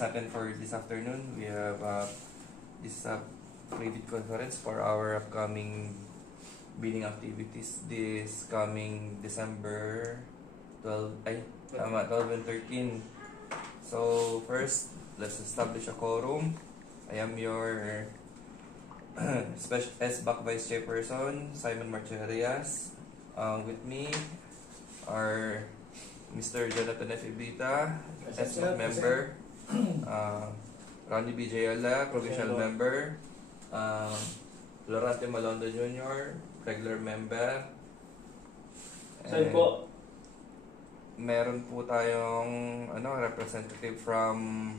natin for this afternoon. We have this private conference for our upcoming bidding activities this coming December 12 and 13. So first, let's establish a quorum. I am your special SBAC Vice Chairperson, Simon Marcherias. With me are Mr. Jonathan F. Ibita, SBAC member, Ronnie B. Jayala, provincial member, Lorante Malondo Jr., regular member. Saan po? Meron po tayong representative from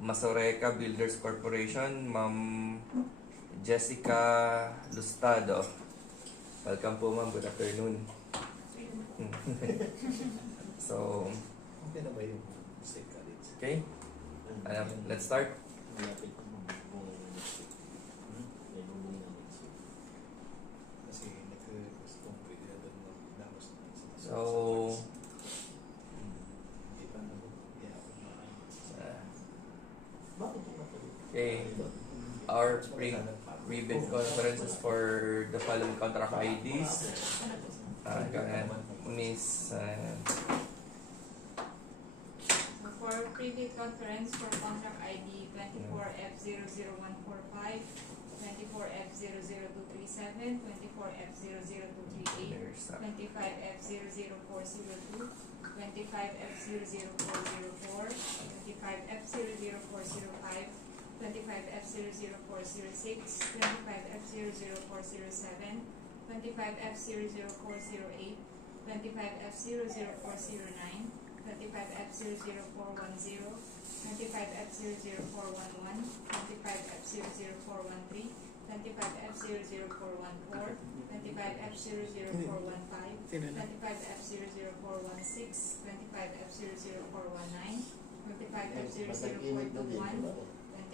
Masoreca Builders Corporation, Ma'am Jessica Lustado. Welcome po, ma'am. Good afternoon. So, okay. Let's start. So, okay, our pre-bid conferences for the following contract IDs. Go ahead, Miss. For pre-bid conference for contract ID 24F00145, 24F00237, 24F00238, 25F00402, 25F00404, 25F00405, 25F00406, 25F00407, 25F00408, 25F00409, 25F00410, 25F00411, 25F00413, 25F00414, 25F00415, 25F00416, 25F00419, 25F00421,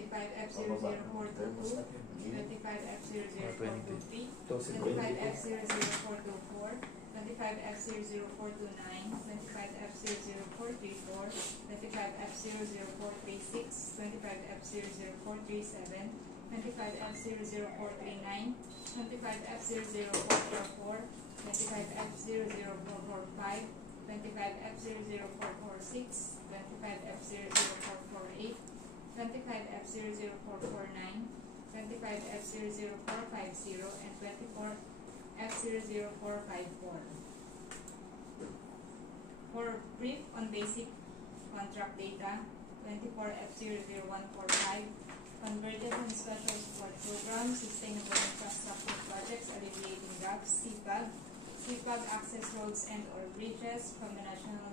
25F00422, 25F00423, 25F00424, 25F00429, 25F00434, 25F00436, 25F00437, 25F00439, 25F00444, 25F00445, 25F00446, 25F00448, 25F00449, 25F00450, and 24F00454. For brief on basic contract data, 24F00145, Convergence and Special Support Program, Sustainable Infrastructure Projects, Alleviating Gaps, SIPAG, SIPAG access roads and or bridges from the national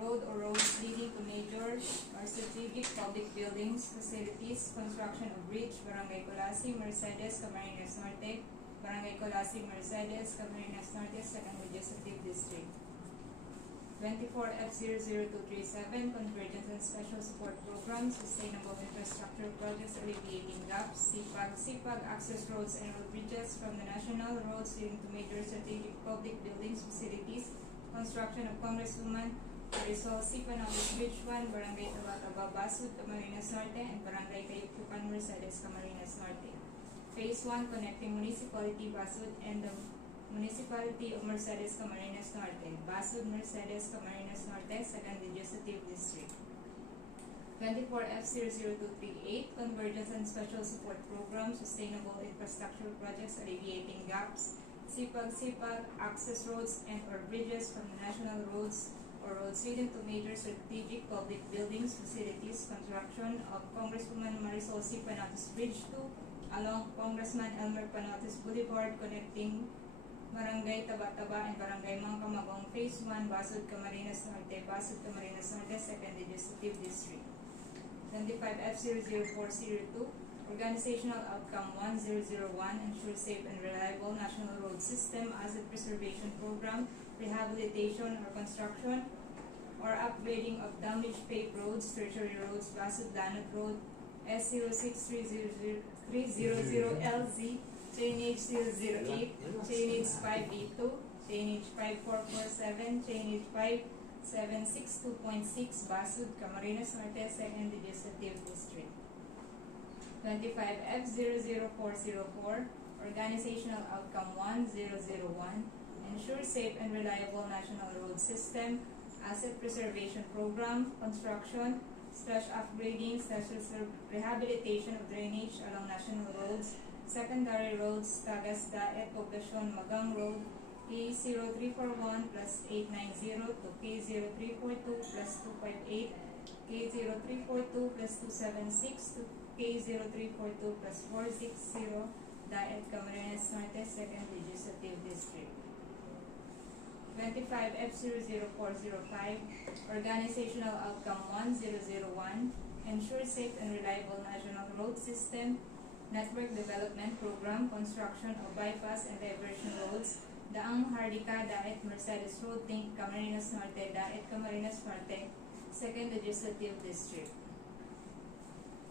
road or roads leading to major or strategic public buildings, facilities, construction of bridge, Barangay Colasi, Mercedes, Camarines Norte, Barangay Colasi, Mercedes, Camarines Norte, 2nd Legislative District. 24F00237, Convergence and Special Support Program, Sustainable Infrastructure Projects, Alleviating Gaps, SIPAG access roads and road bridges from the national roads leading to major strategic public buildings, facilities, construction of Congresswoman Marisol, Panotes, Bridge 1, Barangay Taba, Basud, Camarines Norte, and Barangay Cayucyucan, Mercedes, Camarines Norte. Phase 1, connecting Municipality, Basud, and the Municipality of Mercedes, Camarines Norte, Basud, Mercedes, Camarines Norte, 2nd Legislative District. 24F00238, Convergence and Special Support Program, Sustainable Infrastructure Projects, Alleviating Gaps, SIPAG access roads and or bridges from the national roads or roads leading to major strategic public buildings, facilities, construction of Congresswoman Marisol Panotes Bridge 2 along Congressman Elmer Panotes Boulevard connecting Barangay Taba and Barangay Mangkamagong Phase 1, Basud, Camarines Norte, Basud, Camarines Norte, 2nd Legislative District. 25F00402, Organizational Outcome 1001, Ensure Safe and Reliable National Road System Asset Preservation Program, Rehabilitation or Construction or Upgrading of Damaged Paved Roads, Tertiary Roads, Basud, Lanot Road, S06300LZ, Chainage 008, Chainage 5B2, Chainage 5447, Chainage 762.6 Basud, Camarines Norte, 2nd Legislative District. 25F00404, Organizational Outcome 1001, Ensure Safe and Reliable National Road System, Asset Preservation Program, Construction, /upgrading, /rehabilitation of drainage along national roads, secondary roads, Tagas Daet, Poblacion, Magang Road, K0341 plus 890 to K0342 plus 258, K0342 plus 276 to K0342 plus 460, Daet, Camarines Norte, 2nd Legislative District. 25F00405, Organizational Outcome 1001, Ensure Safe and Reliable National Road System, Network Development Program, Construction of Bypass and Diversion Roads, Daang Hardika, Daet, Mercedes Road Link, Camarines Norte, Daet, Camarines Norte, 2nd Legislative District.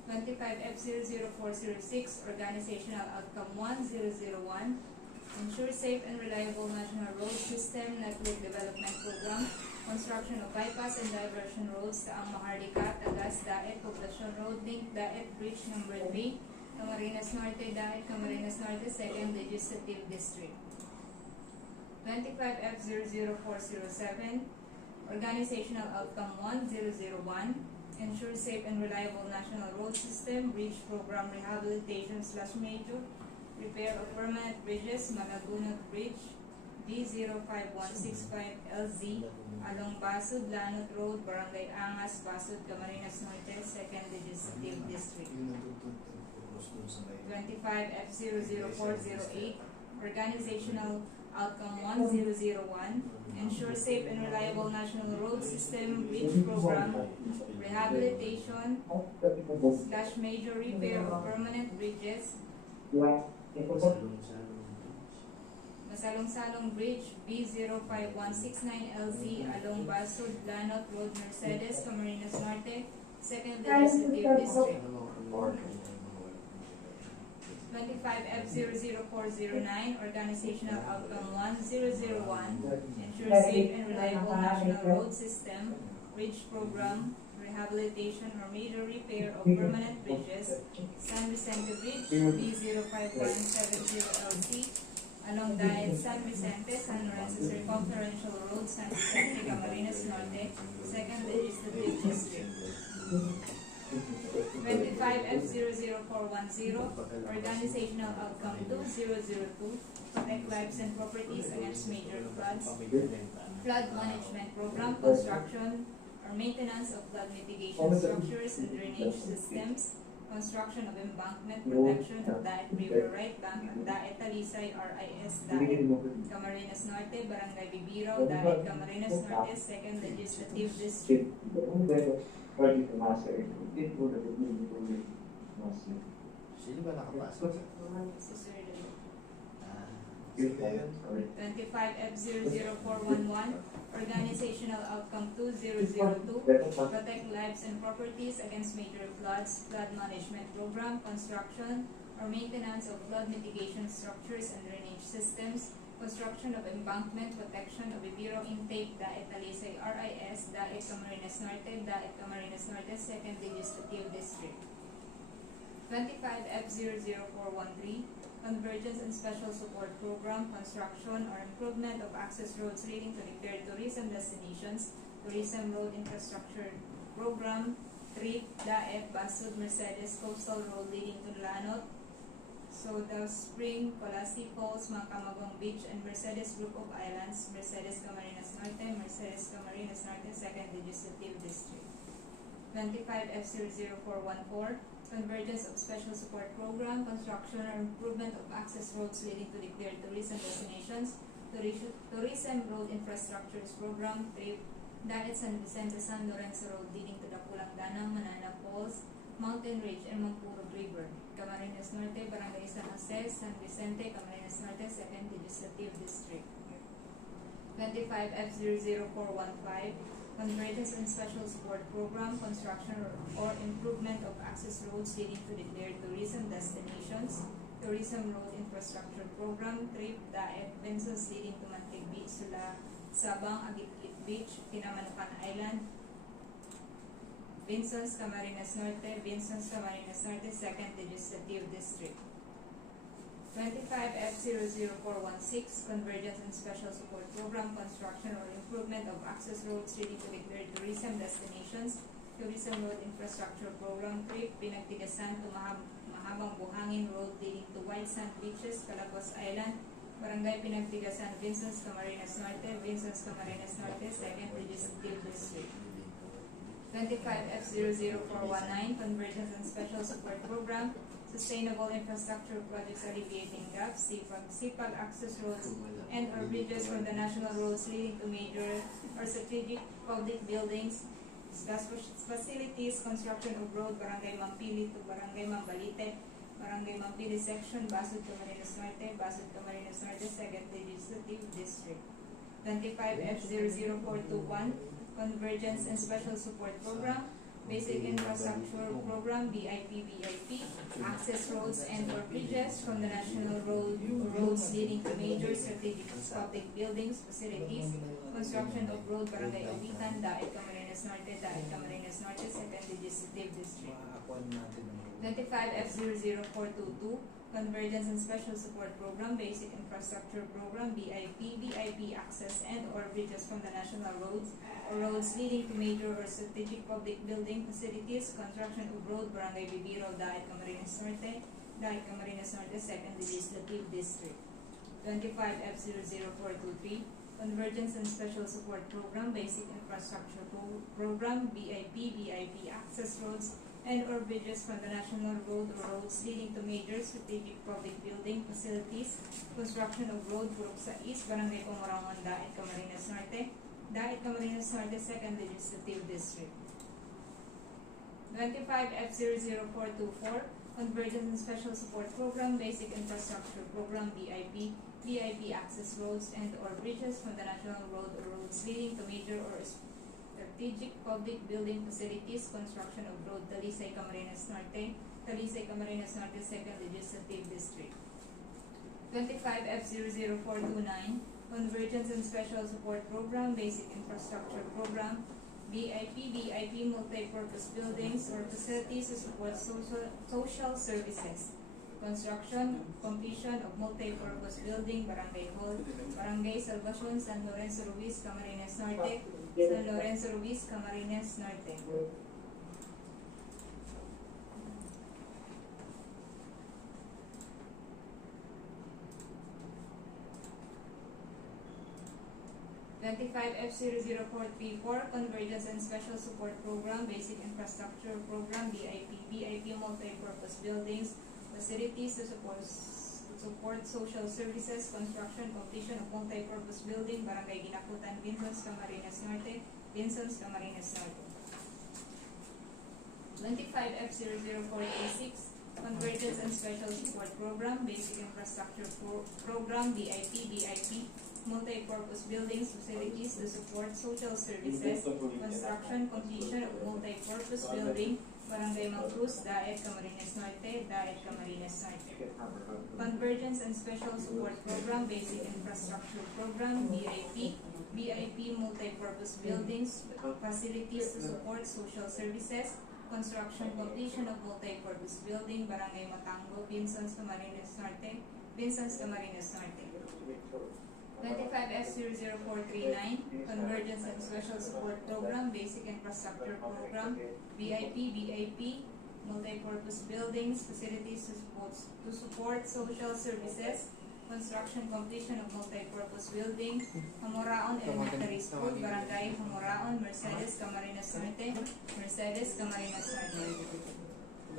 25F00406, Organizational Outcome 1001, Ensure Safe and Reliable National Road System, Network Development Program, Construction of Bypass and Diversion Roads, Daang Mahardika, Tagas, Daet, Poblacion Road Link, Daet, Bridge Number 3, Camarines Norte, Daet, Camarines Norte, 2nd Legislative District. 25F00407, Organizational Outcome 1001, Ensure Safe and Reliable National Road System, Bridge Program Rehabilitation / Major Repair of Permanent Bridges, Malagunot Bridge, B05165LZ, along Basud, Lanot Road, Barangay Angas, Basud, Camarines Norte, 2nd Legislative District. 25F00408, Organizational Outcome 1001, Ensure Safe and Reliable National Road System, Bridge Program, Rehabilitation / Major Repair of Permanent Bridges, Masalong-Salong Bridge, B05169LZ, along Basud, Lanot Road, Mercedes, Camarines Norte, 2nd Legislative District. 25F00409, Organizational Outcome 1001, Ensure Safe and Reliable National Road System, Bridge Program, Rehabilitation or Major Repair of Permanent Bridges, San Vicente Bridge, B05170LC, along Daet, San Vicente, San Lorenzo Circumferential Road, San Vicente, Camarines Norte, 2nd Legislative District. 25F00410, Organizational Outcome 2002, Protect Lives and Properties Against Major Floods, Flood Management Program, Construction or Maintenance of Flood Mitigation Structures and Drainage Systems, Construction of Embankment, Protection of Daet River Right Bank at Daet Talisay, RIS Daet, Camarines Norte, Barangay Bibiro, Daet, Camarines Norte, 2nd Legislative District. Sino ba nakapasok? Si Sir Lalo. 25F00411, 25F00411, Organizational Outcome 2002, Protect Lives and Properties Against Major Floods, Flood Management Program, Construction or Maintenance of Flood Mitigation Structures and Drainage Systems, Construction of Embankment, Protection of Ibiro Intake, Daet Talisay, RIS, Daet Camarines Norte, Daet Camarines Norte, 2nd Legislative District. 25F00413, Convergence and Special Support Program, Construction or Improvement of Access Roads leading to declared tourism destinations, Tourism Road Infrastructure Program, TRIP, Daet, Basud, Mercedes Coastal Road leading to Lanot, Soda Spring, Colasi Falls, Macamagong Beach, and Mercedes Group of Islands, Mercedes Camarines Norte, Mercedes Camarines Norte, 2nd Legislative District. 25F00414, Convergence of Special Support Program, Construction or Improvement of Access Roads leading to declared tourism destinations, Tourism Road Infrastructures Program, TRIP, Daet San Vicente, San Lorenzo Road leading to Dapulang Danang, Manana Falls, Mountain Ridge, and Mangpurog River, Camarines Norte, Barangay San Jose, San Vicente, Camarines Norte, 2nd Legislative District. 25F00415, Convergence and Special Support Program, Construction or Improvement of Access Roads leading to declared tourism destinations, Tourism Road Infrastructure Program, TRIP, Daet, Benzos leading to Mantigbi, Sula, Sabang, Agit, Beach, Tinamanukan Island, Vincent's, Camarines Norte, Vincent's, Camarines Norte, 2nd Legislative District. 25F00416, Convergence and Special Support Program, Construction or Improvement of Access Roads leading to declared tourism destinations, Tourism Road Infrastructure Program, CRIP, Pinagtigasan to Mahabang Buhangin Road leading to White Sand Beaches, Calabos Island, Barangay Pinagtigasan, Vincent's, Camarines Norte, Vincent's, Camarines Norte, 2nd Legislative District. 25F00419, Convergence and Special Support Program, Sustainable Infrastructure Projects Alleviating Gaps, SIPAG Access Roads and or bridges from the national roads leading to major or strategic public buildings, facilities, construction of road, Barangay Mampili to Barangay Mambalite, Barangay Mampili Section, Basud, Camarines Norte, Basud, Camarines Norte, 2nd Legislative District. 25F00421, Convergence and Special Support Program, Basic Infrastructure Program, BIP, Access Roads and or bridges from the national roads leading to major strategic public buildings, facilities, construction of road, Barangay Obitan, Daet, Camarines Norte, Daet, Camarines Norte, 2nd Legislative District. 25F00422, Convergence and Special Support Program, Basic Infrastructure Program, BIP, Access and or bridges from the national roads or roads leading to major or strategic public building, facilities, construction of road, Barangay Bibiro, Daet, Camarines Norte, Daet, Camarines Norte, 2nd Legislative District. 25F00423, Convergence and Special Support Program, Basic Infrastructure Program, BIP, Access Roads and or bridges from the national road or roads leading to major strategic public building, facilities, construction of road, Purok sa East, Barangay Pomorangon, Daet, Camarines Norte, Daet, Camarines Norte, 2nd Legislative District. 25F00424, Convergence and Special Support Program, Basic Infrastructure Program, BIP, Access Roads and or bridges from the national road or roads leading to major or strategic public building, facilities, construction of road, Talisay, Camarines Norte, Talisay, Camarines Norte, 2nd Legislative District. 25F00429, Convergence and Special Support Program, Basic Infrastructure Program, BIP, Multi-Purpose Buildings or Facilities to support social services, construction, completion of multi-purpose building, Barangay Hall, Barangay Salvacion, San Lorenzo Ruiz, Camarines Norte, San Lorenzo Ruiz, Camarines Norte. F00434, Convergence and Special Support Program, Basic Infrastructure Program, BIP, Multi-Purpose Buildings, facilities to support social services, construction, completion of multi-purpose building, Barangay Ginakutan, Vincent's, Camarines Norte, Vincent's, Camarines Norte. 25F00486, Convergence and Special Support Program, Basic Infrastructure Program, BIP, multi-purpose buildings, facilities to support social services, construction, completion of multi-purpose building, Barangay Mangcruz, Daet, Camarines Norte, Daet, Camarines Norte. Convergence and Special Support Program, Basic Infrastructure Program, BIP, multi-purpose buildings, facilities to support social services, construction, completion of multi-purpose building, Barangay Matango, Vincent's, Camarines Norte, Vincent's, Camarines Norte. 25F00439, Convergence and Special Support Program, Basic Infrastructure Program, BIP, multi-purpose buildings, facilities to support social services, construction, completion of multi-purpose building, Hamoraon Elementary School, Barangay Hamoraon, Mercedes, Camarines Norte, Mercedes, Camarines Norte.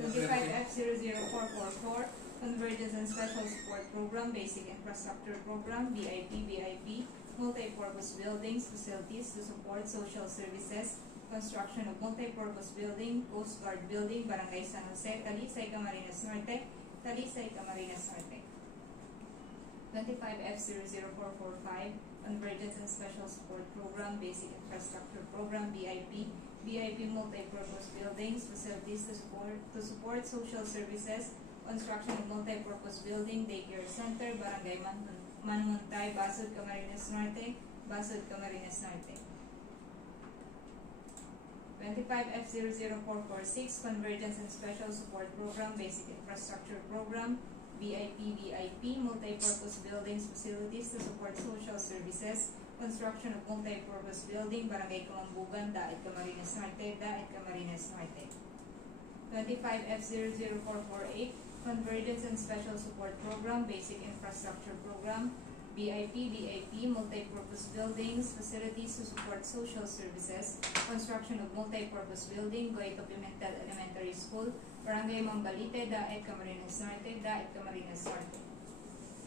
25F00444, Convergence and Special Support Program, Basic Infrastructure Program, BIP, multi-purpose buildings, facilities to support social services, construction of multi-purpose building, Coast Guard Building, Barangay San Jose, Talisay, Camarines Norte, Talisay, Camarines Norte. 25F00445, Convergence and Special Support Program, Basic Infrastructure Program, BIP, multi-purpose buildings, facilities to support social services, construction of multi-purpose building, daycare center, Barangay Manuntay, Basud, Camarines Norte, Basud, Camarines Norte. 25F00446, Convergence and Special Support Program, Basic Infrastructure Program, BIP, Multi-Purpose Buildings, Facilities to Support Social Services, Construction of Multi-Purpose Building, Barangay Congw, Daet Camarines Norte, Daet Camarines Norte. 25F00448, Convergence and Special Support Program, Basic Infrastructure Program, BIP, Multi-Purpose Buildings, Facilities to Support Social Services, Construction of Multi-Purpose Building, Goito Pimentel Elementary School, Barangay Mambalite, Daet Camarines Norte, Daet Camarines Norte.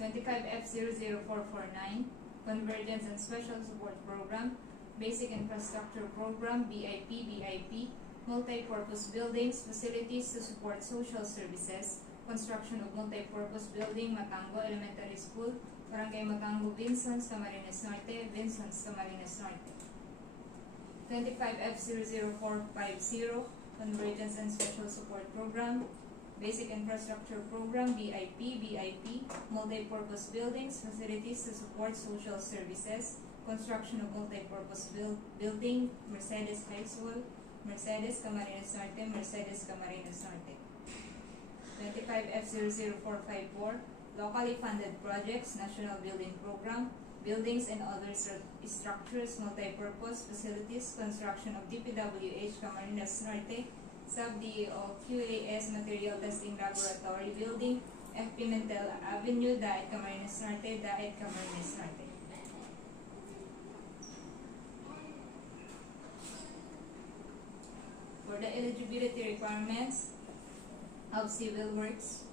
25F00449, Convergence and Special Support Program, Basic Infrastructure Program, BIP, Multi-Purpose Buildings, Facilities to Support Social Services, Construction of Multi-Purpose Building, Matango Elementary School, Barangay Matango, Vincents, Camarines Norte, Vincents, Camarines Norte. 25F00450, Convergence and Special Support Program, Basic Infrastructure Program, BIP, Multi-Purpose Buildings, Facilities to Support Social Services, Construction of Multi-Purpose Building, Mercedes High School, Mercedes, Camarines Norte, Mercedes, Camarines Norte. 25F00454, Locally Funded Projects, National Building Program, Buildings and Other Structures, Multi-Purpose Facilities, Construction of DPWH, Camarines Norte, Sub-DEO, QAS Material Testing Laboratory Building, F. Pimentel Avenue, Daet Camarines Norte, Daet Camarines Norte. For the eligibility requirements of civil works,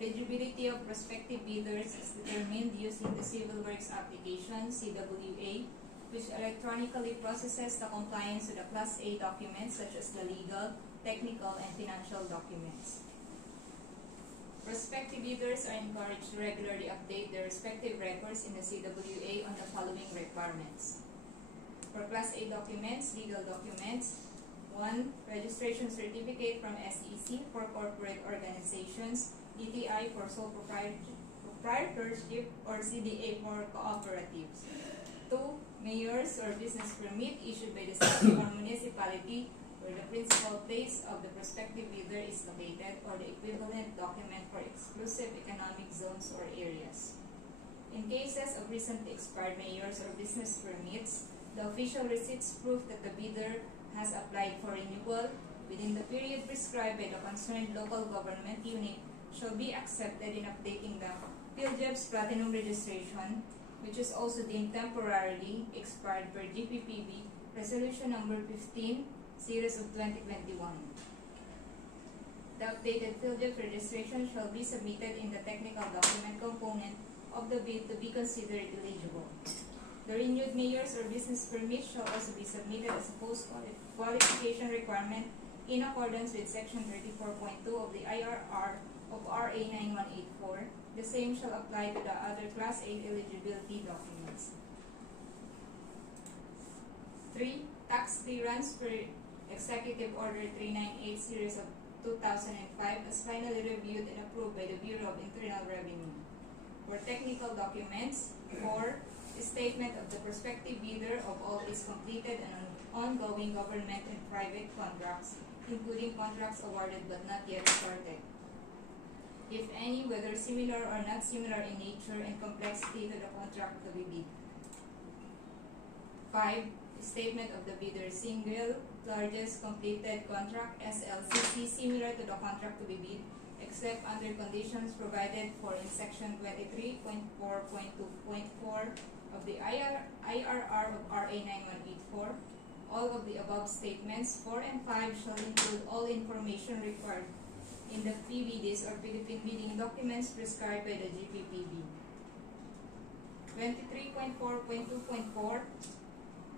eligibility of prospective bidders is determined using the Civil Works Application, CWA, which electronically processes the compliance with the Class A documents such as the legal, technical, and financial documents. Prospective bidders are encouraged to regularly update their respective records in the CWA on the following requirements. For Class A documents, legal documents, 1. Registration certificate from SEC for corporate organizations, DTI for sole proprietorship, or CDA for cooperatives. 2. Mayor's or business permit issued by the city or municipality where the principal place of the prospective bidder is located, or the equivalent document for exclusive economic zones or areas. In cases of recently expired mayor's or business permits, the official receipts prove that the bidder has applied for renewal within the period prescribed by the concerned local government unit shall be accepted in updating the PhilJEB's Platinum registration, which is also deemed temporarily expired per DPPB Resolution Number 15, Series of 2021. The updated PhilJEB registration shall be submitted in the technical document component of the bid to be considered eligible. The renewed mayor's or business permit shall also be submitted as a post-qualification requirement in accordance with Section 34.2 of the IRR of RA 9184. The same shall apply to the other Class A eligibility documents. 3. Tax clearance per Executive Order 398 Series of 2005 as finally reviewed and approved by the Bureau of Internal Revenue. For technical documents, 4. Statement of the prospective bidder of all its completed and ongoing government and private contracts, including contracts awarded but not yet started, if any, whether similar or not similar in nature and complexity to the contract to be bid. 5. Statement of the bidder's single largest completed contract SLCC similar to the contract to be bid, except under conditions provided for in Section 23.4.2.4 of the IRR of RA 9184. All of the above statements, 4 and 5, shall include all information required in the PBDs or Philippine bidding documents prescribed by the GPPB. 23.4.2.4,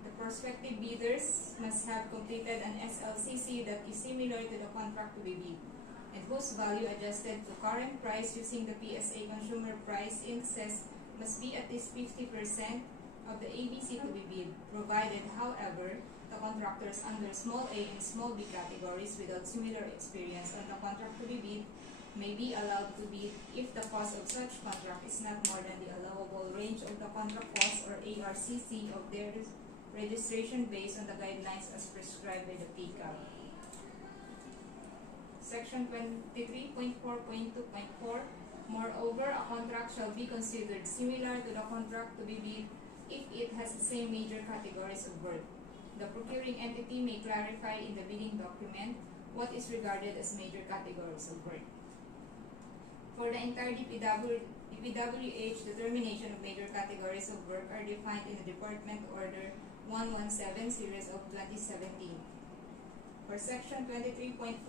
the prospective bidders must have completed an SLCC that is similar to the contract to be bid, and whose value adjusted to current price using the PSA consumer price indexes must be at least 50% of the ABC to be bid, provided, however, the contractors under small a and small b categories without similar experience on the contract to be bid may be allowed to bid if the cost of such contract is not more than the allowable range of the contract cost or ARCC of their registration based on the guidelines as prescribed by the PCAB. Section 23.4.2.4. Moreover, a contract shall be considered similar to the contract to be bid if it has the same major categories of work. The procuring entity may clarify in the bidding document what is regarded as major categories of work. For the entire DPWH, determination of major categories of work are defined in the Department Order 117 Series of 2017. For Section 23.4.2.5,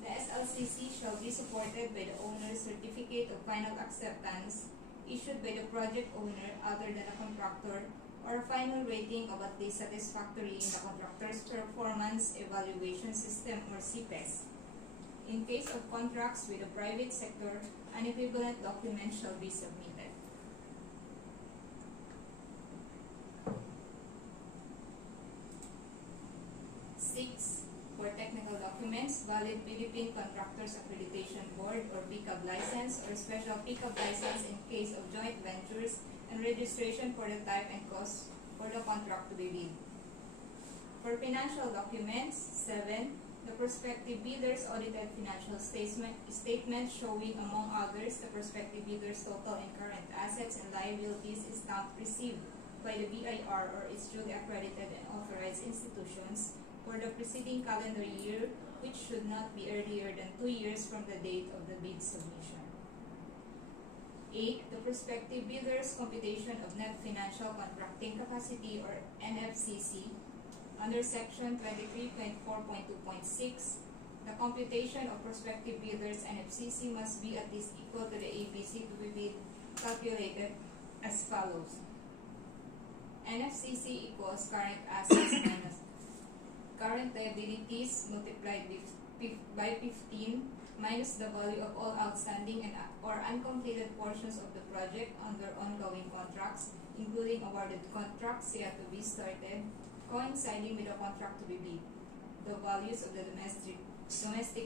the SLCC shall be supported by the owner's certificate of final acceptance issued by the project owner other than a contractor, or a final rating of at least satisfactory in the contractor's performance evaluation system, or CPES. In case of contracts with the private sector, an equivalent document shall be submitted. For technical documents, valid Philippine Contractors Accreditation Board or PCAB license or special PCAB license in case of joint ventures, and registration for the type and cost for the contract to be bid. For financial documents, 7. The prospective bidder's audited financial statement showing, among others, the prospective bidder's total and current assets and liabilities is stamped received by the BIR or its duly accredited and authorized institutions for the preceding calendar year, which should not be earlier than 2 years from the date of the bid submission. 8. The prospective bidder's computation of net financial contracting capacity or NFCC. Under Section 23.4.2.6, the computation of prospective bidders' NFCC must be at least equal to the ABC to be bid calculated as follows. NFCC equals current assets minus current liabilities multiplied by 15 minus the value of all outstanding and or uncompleted portions of the project under ongoing contracts, including awarded contracts yet to be started, coinciding with the contract to be bid. The values of the domestic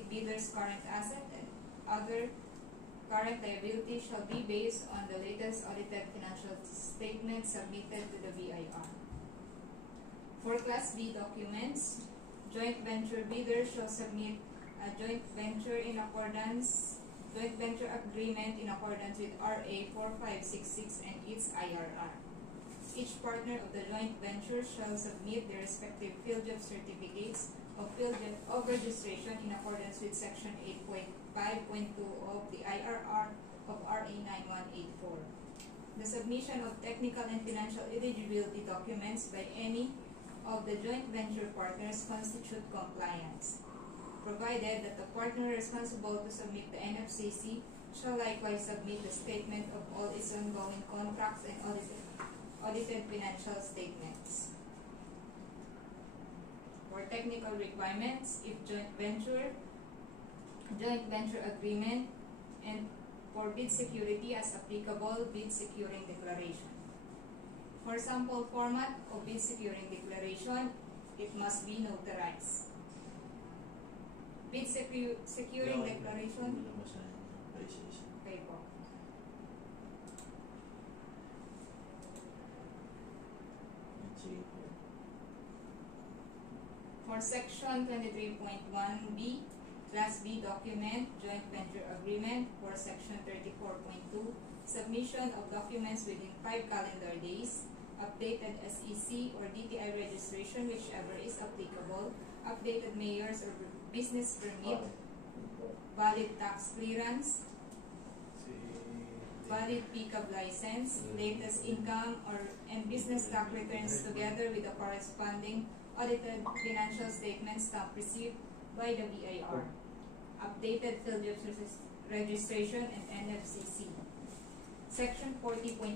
bidder's current asset and other current liabilities shall be based on the latest audited financial statement submitted to the BIR. For Class B documents, joint venture bidders shall submit a joint venture agreement in accordance with RA 4566 and its IRR. Each partner of the joint venture shall submit their respective field job certificates of registration in accordance with Section 8.5.2 of the IRR of RA 9184. The submission of technical and financial eligibility documents by any of the joint venture partners constitute compliance, provided that the partner responsible to submit the NFCC shall likewise submit the statement of all its ongoing contracts and audited financial statements. For technical requirements, if joint venture agreement, and for bid security as applicable, bid securing declaration. For sample format of bid securing declaration, it must be notarized. Bid securing declaration. Okay po. For Section 23.1b, Class B document, joint venture agreement. For Section 34.2, submission of documents within 5 calendar days, updated SEC or DTI registration, whichever is applicable, updated mayor's or business permit, valid tax clearance, valid PCAB license, latest income and business tax returns together with the corresponding audited financial statements stamp received by the BIR, updated field job registration and NFCC. Section 40.1,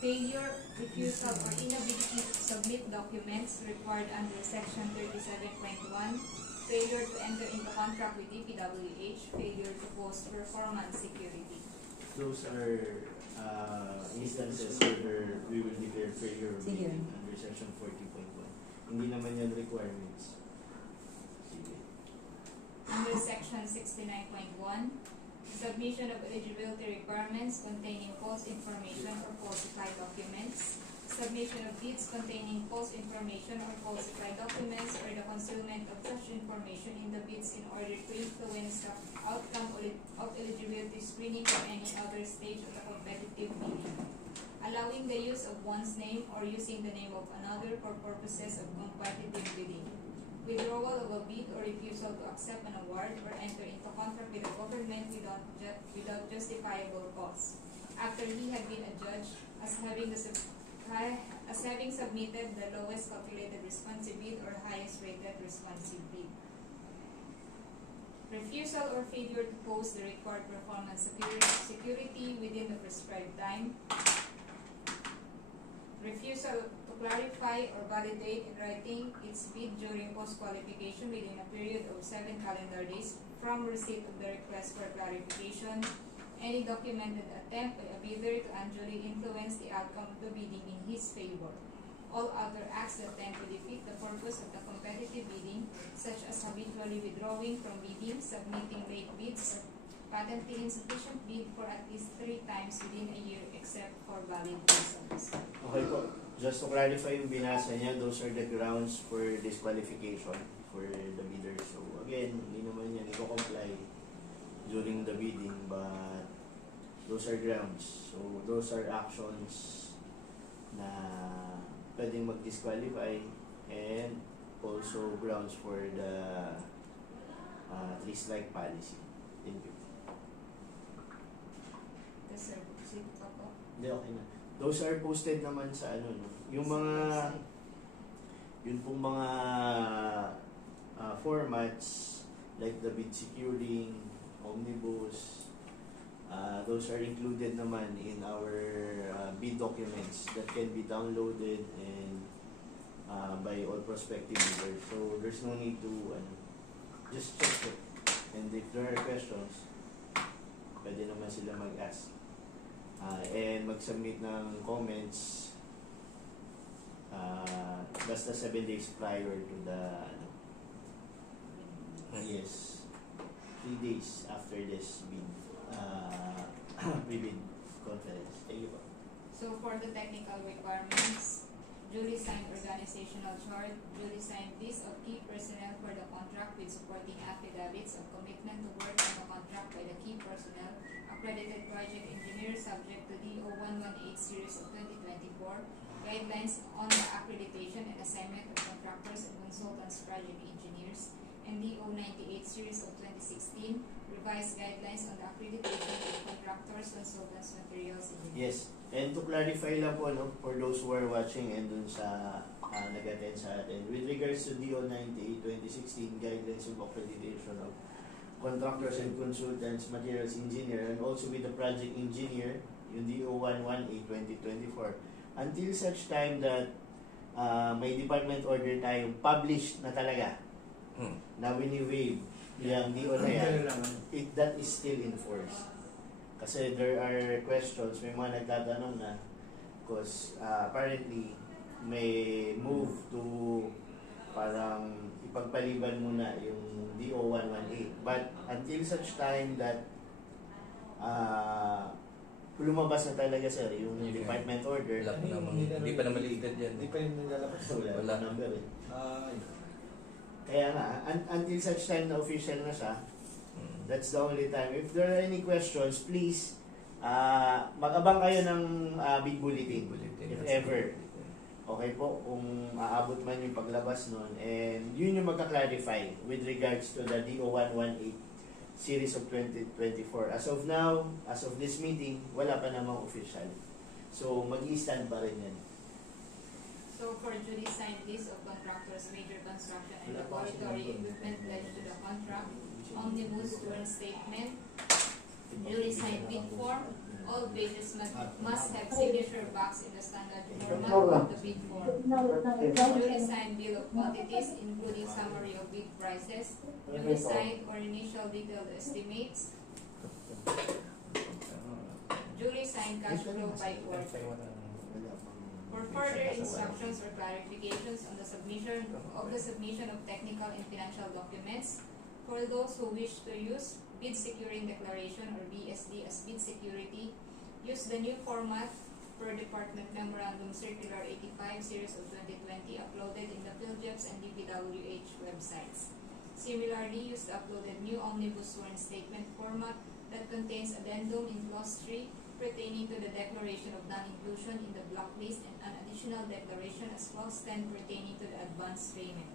failure, refusal, or inability to submit documents required under Section 37.1, failure to enter into contract with DPWH, failure to post performance security. Those are instances where we will declare failure of bidding under Section 40.1. Hindi naman yan requirements. Sige. Under Section 69.1, submission of eligibility requirements containing false information or falsified documents. submission of bids containing false information or falsified documents, or the concealment of such information in the bids in order to influence the outcome of eligibility screening or any other stage of the competitive bidding. Allowing the use of one's name or using the name of another for purposes of competitive bidding. Withdrawal of a bid or refusal to accept an award or enter into contract with the government without justifiable cause, after he had been adjudged as having submitted the lowest calculated responsive bid or highest rated responsive bid. Refusal or failure to post the required performance security within the prescribed time. Refusal to clarify or validate in writing its bid during post-qualification within a period of 7 calendar days from receipt of the request for clarification. Any documented attempt by a bidder to unduly influence the outcome of the bidding in his favor. All other acts that tend to defeat the purpose of the competitive bidding, such as habitually withdrawing from bidding, submitting late bids, or patently insufficient bid for at least 3 times within a year except for valid reasons. Okay po. Just to clarify yung binasa niya, those are the grounds for disqualification for the bidder. So again, hindi naman yan i-comply during the bidding, but those are grounds. So those are actions na pwedeng mag-disqualify and also grounds for the 3-strike policy. Thank you. Yes, sir. Proceed pa po. Hindi, okay na. Those are posted naman sa ano, no? Yung mga, yun pong mga formats like the bid securing, omnibus, those are included naman in our bid documents that can be downloaded and by all prospective bidders. So there's no need to just check it. And if there are questions, pwede naman sila mag-ask. And mag-submit ng comments basta 7 days prior to the yes, 3 days after this bid pre-bid conference. Thank you po. So for the technical requirements, duly signed organizational chart, duly signed list of key personnel for the contract with supporting affidavits of commitment to work on the contract by the key personnel, accredited project engineer subject to DO 118 series of 2024, guidelines on the accreditation and assignment of contractors and consultants project engineers, and DO 98 series of 2016, revised guidelines on the accreditation of contractors, consultants, materials engineers. Yes. And to clarify lang po, no, for those who are watching and dun sa nag-attend sa atin, with regards to DO 98 2016, guidelines of accreditation of contractors and consultants, materials engineer, and also with the project engineer, yung DO 118 2024, until such time that may department order tayong published na talaga, na wini-waive yung DO na yan, that is still in force. Kasi there are questions, may mga nagtatanong na, because apparently may move to parang ipagpaliban muna yung DO 118. But until such time that lumabas na talaga, sir, yung department order, Wala pa naman. Hindi pa naman listed yan. Hindi pa yun nilalabas. wala number eh. Yun. Kaya nga, until such time na official na siya, that's the only time. If there are any questions, please, mag-abang kayo ng big bulletin, if ever. Okay po, kung aabot man yung paglabas nun. And yun yung magka-clarify with regards to the DO 118 series of 2024. As of now, as of this meeting, wala pa namang official. So, mag-i-stand pa rin yan. So for duly signed list of contractors, major construction and laboratory equipment pledged to the contract, omnibus sworn statement, duly signed bid form, all pages must have signature box in the standard format of the bid form. Duly signed bill of quantities, including summary of bid prices, duly signed or initial detailed estimates, duly signed cash flow by order. For further instructions or clarifications on the submission of technical and financial documents, for those who wish to use bid securing declaration or BSD as bid security, use the new format per Department Memorandum Circular 85 Series of 2020 uploaded in the PhilJEPS and DPWH websites. Similarly, use the uploaded new Omnibus Sworn Statement format that contains addendum in Clause 3 pertaining to the declaration of non-inclusion in the blacklist and an additional declaration as Clause 10 pertaining to the advance payment.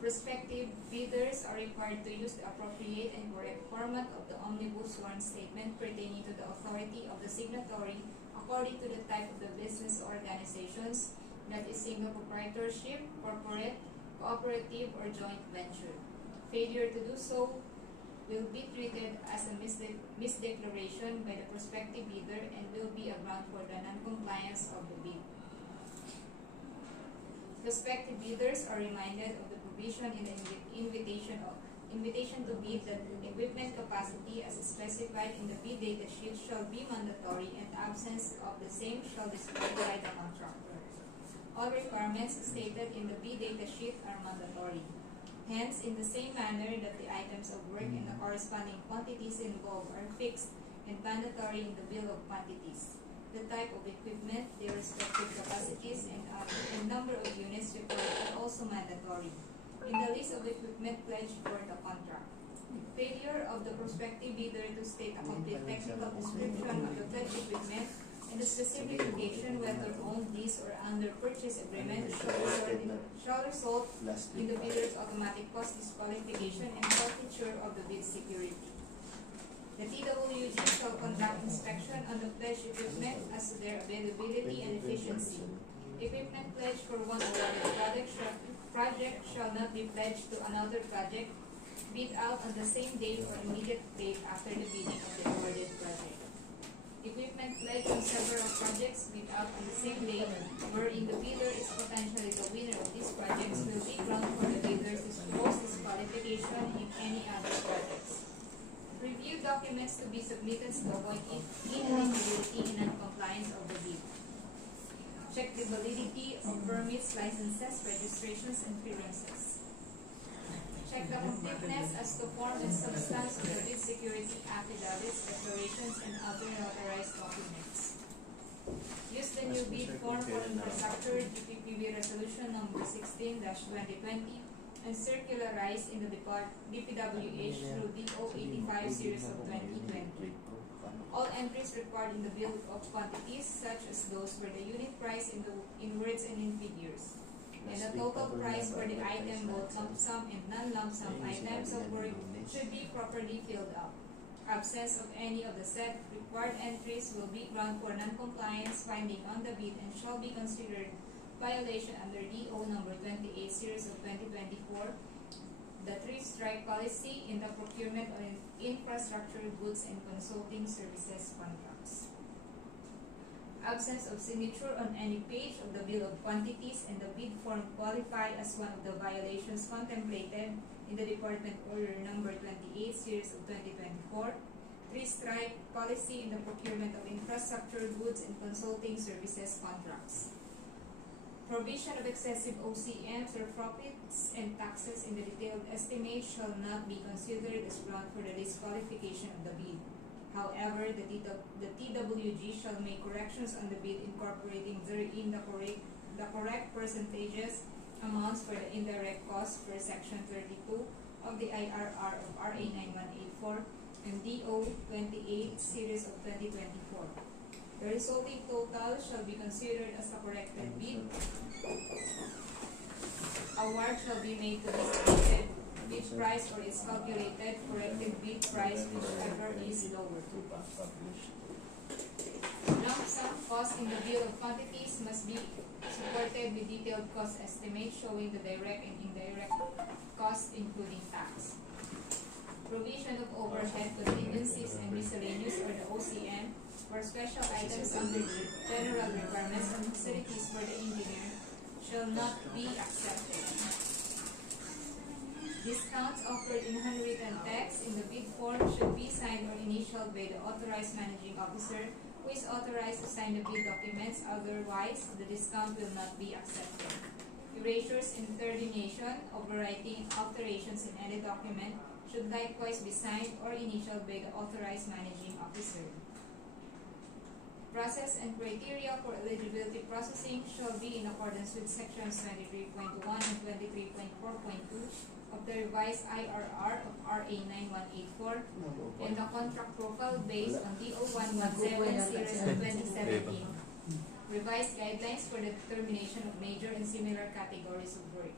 Prospective bidders are required to use the appropriate and correct format of the Omnibus Sworn Statement pertaining to the authority of the signatory according to the type of the business organizations, that is single proprietorship, corporate, cooperative, or joint venture. Failure to do so will be treated as a misdeclaration by the prospective bidder and will be a ground for the non-compliance of the bid. Prospective bidders are reminded of the provision in the invitation to bid that equipment capacity as specified in the bid data sheet shall be mandatory and absence of the same shall disqualify the contractor. All requirements stated in the bid data sheet are mandatory. Hence, in the same manner that the items of work and the corresponding quantities involved are fixed and mandatory in the bill of quantities, the type of equipment, their respective capacities, and number of units required are also mandatory in the list of equipment pledged for the contract. Failure of the prospective bidder to state a complete technical description of the pledged equipment and the specific location, whether owned, leased, or under purchase agreement, shall result in the bidder's automatic cost disqualification and forfeiture of the bid security. The TWG shall conduct inspection on the pledged equipment as to their availability and efficiency. Equipment pledged for one awarded project shall not be pledged to another project bid out on the same date or immediate date after the bidding of the awarded project. Equipment pledged on several projects bid out on the same date wherein the bidder is potentially the winner of these projects will be ground for the bidder to post disqualification in any other projects. Review documents to be submitted to avoid ineligibility and non-compliance of the bid. Check the validity of permits, licenses, registrations, and clearances. Check the completeness as to form and substance of the bid security affidavits, declarations, and other notarized documents. Use the new bid form for infrastructure DPWH Resolution Number 16-2020 and circularize in the DPWH through DO 85 Series of 2020. All entries required in the bill of quantities, such as those for the unit price in words and in figures, and the total price for the item, both lump sum and non-lump sum items of work, should be properly filled up. Absence of any of the said required entries will be ground for non-compliance finding on the bid and shall be considered violation under DO number 28 Series of 2024, the three-strike policy in the procurement of infrastructure goods and consulting services contracts. Absence of signature on any page of the bill of quantities and the bid form qualify as one of the violations contemplated in the Department Order number 28 Series of 2024, three-strike policy in the procurement of infrastructure goods and consulting services contracts. Provision of excessive OCMs or profits and taxes in the detailed estimate shall not be considered as ground for the disqualification of the bid. However, the TWG shall make corrections on the bid incorporating therein the correct percentages amounts for the indirect costs per Section 32 of the IRR of RA 9184 and DO 28 Series of 2024. The resulting total shall be considered as the corrected bid. Award shall be made to the stated bid price or its calculated corrected bid price, whichever is lower. Lump sum cost in the bill of quantities must be supported with detailed cost estimates showing the direct and indirect costs including tax. Provision of overhead contingencies and miscellaneous or the OCM for special items under the general requirements and facilities for the engineer shall not be accepted. Discounts offered in handwritten text in the bid form should be signed or initialed by the authorized managing officer who is authorized to sign the bid documents, otherwise the discount will not be accepted. Erasures in termination, overwriting, alterations in any document should likewise be signed or initialed by the authorized managing officer. Process and criteria for eligibility processing shall be in accordance with sections 23.1 and 23.4.2 of the revised IRR of RA 9184 and the contract profile based on DO 117 series of 2017. Revised guidelines for the determination of major and similar categories of work.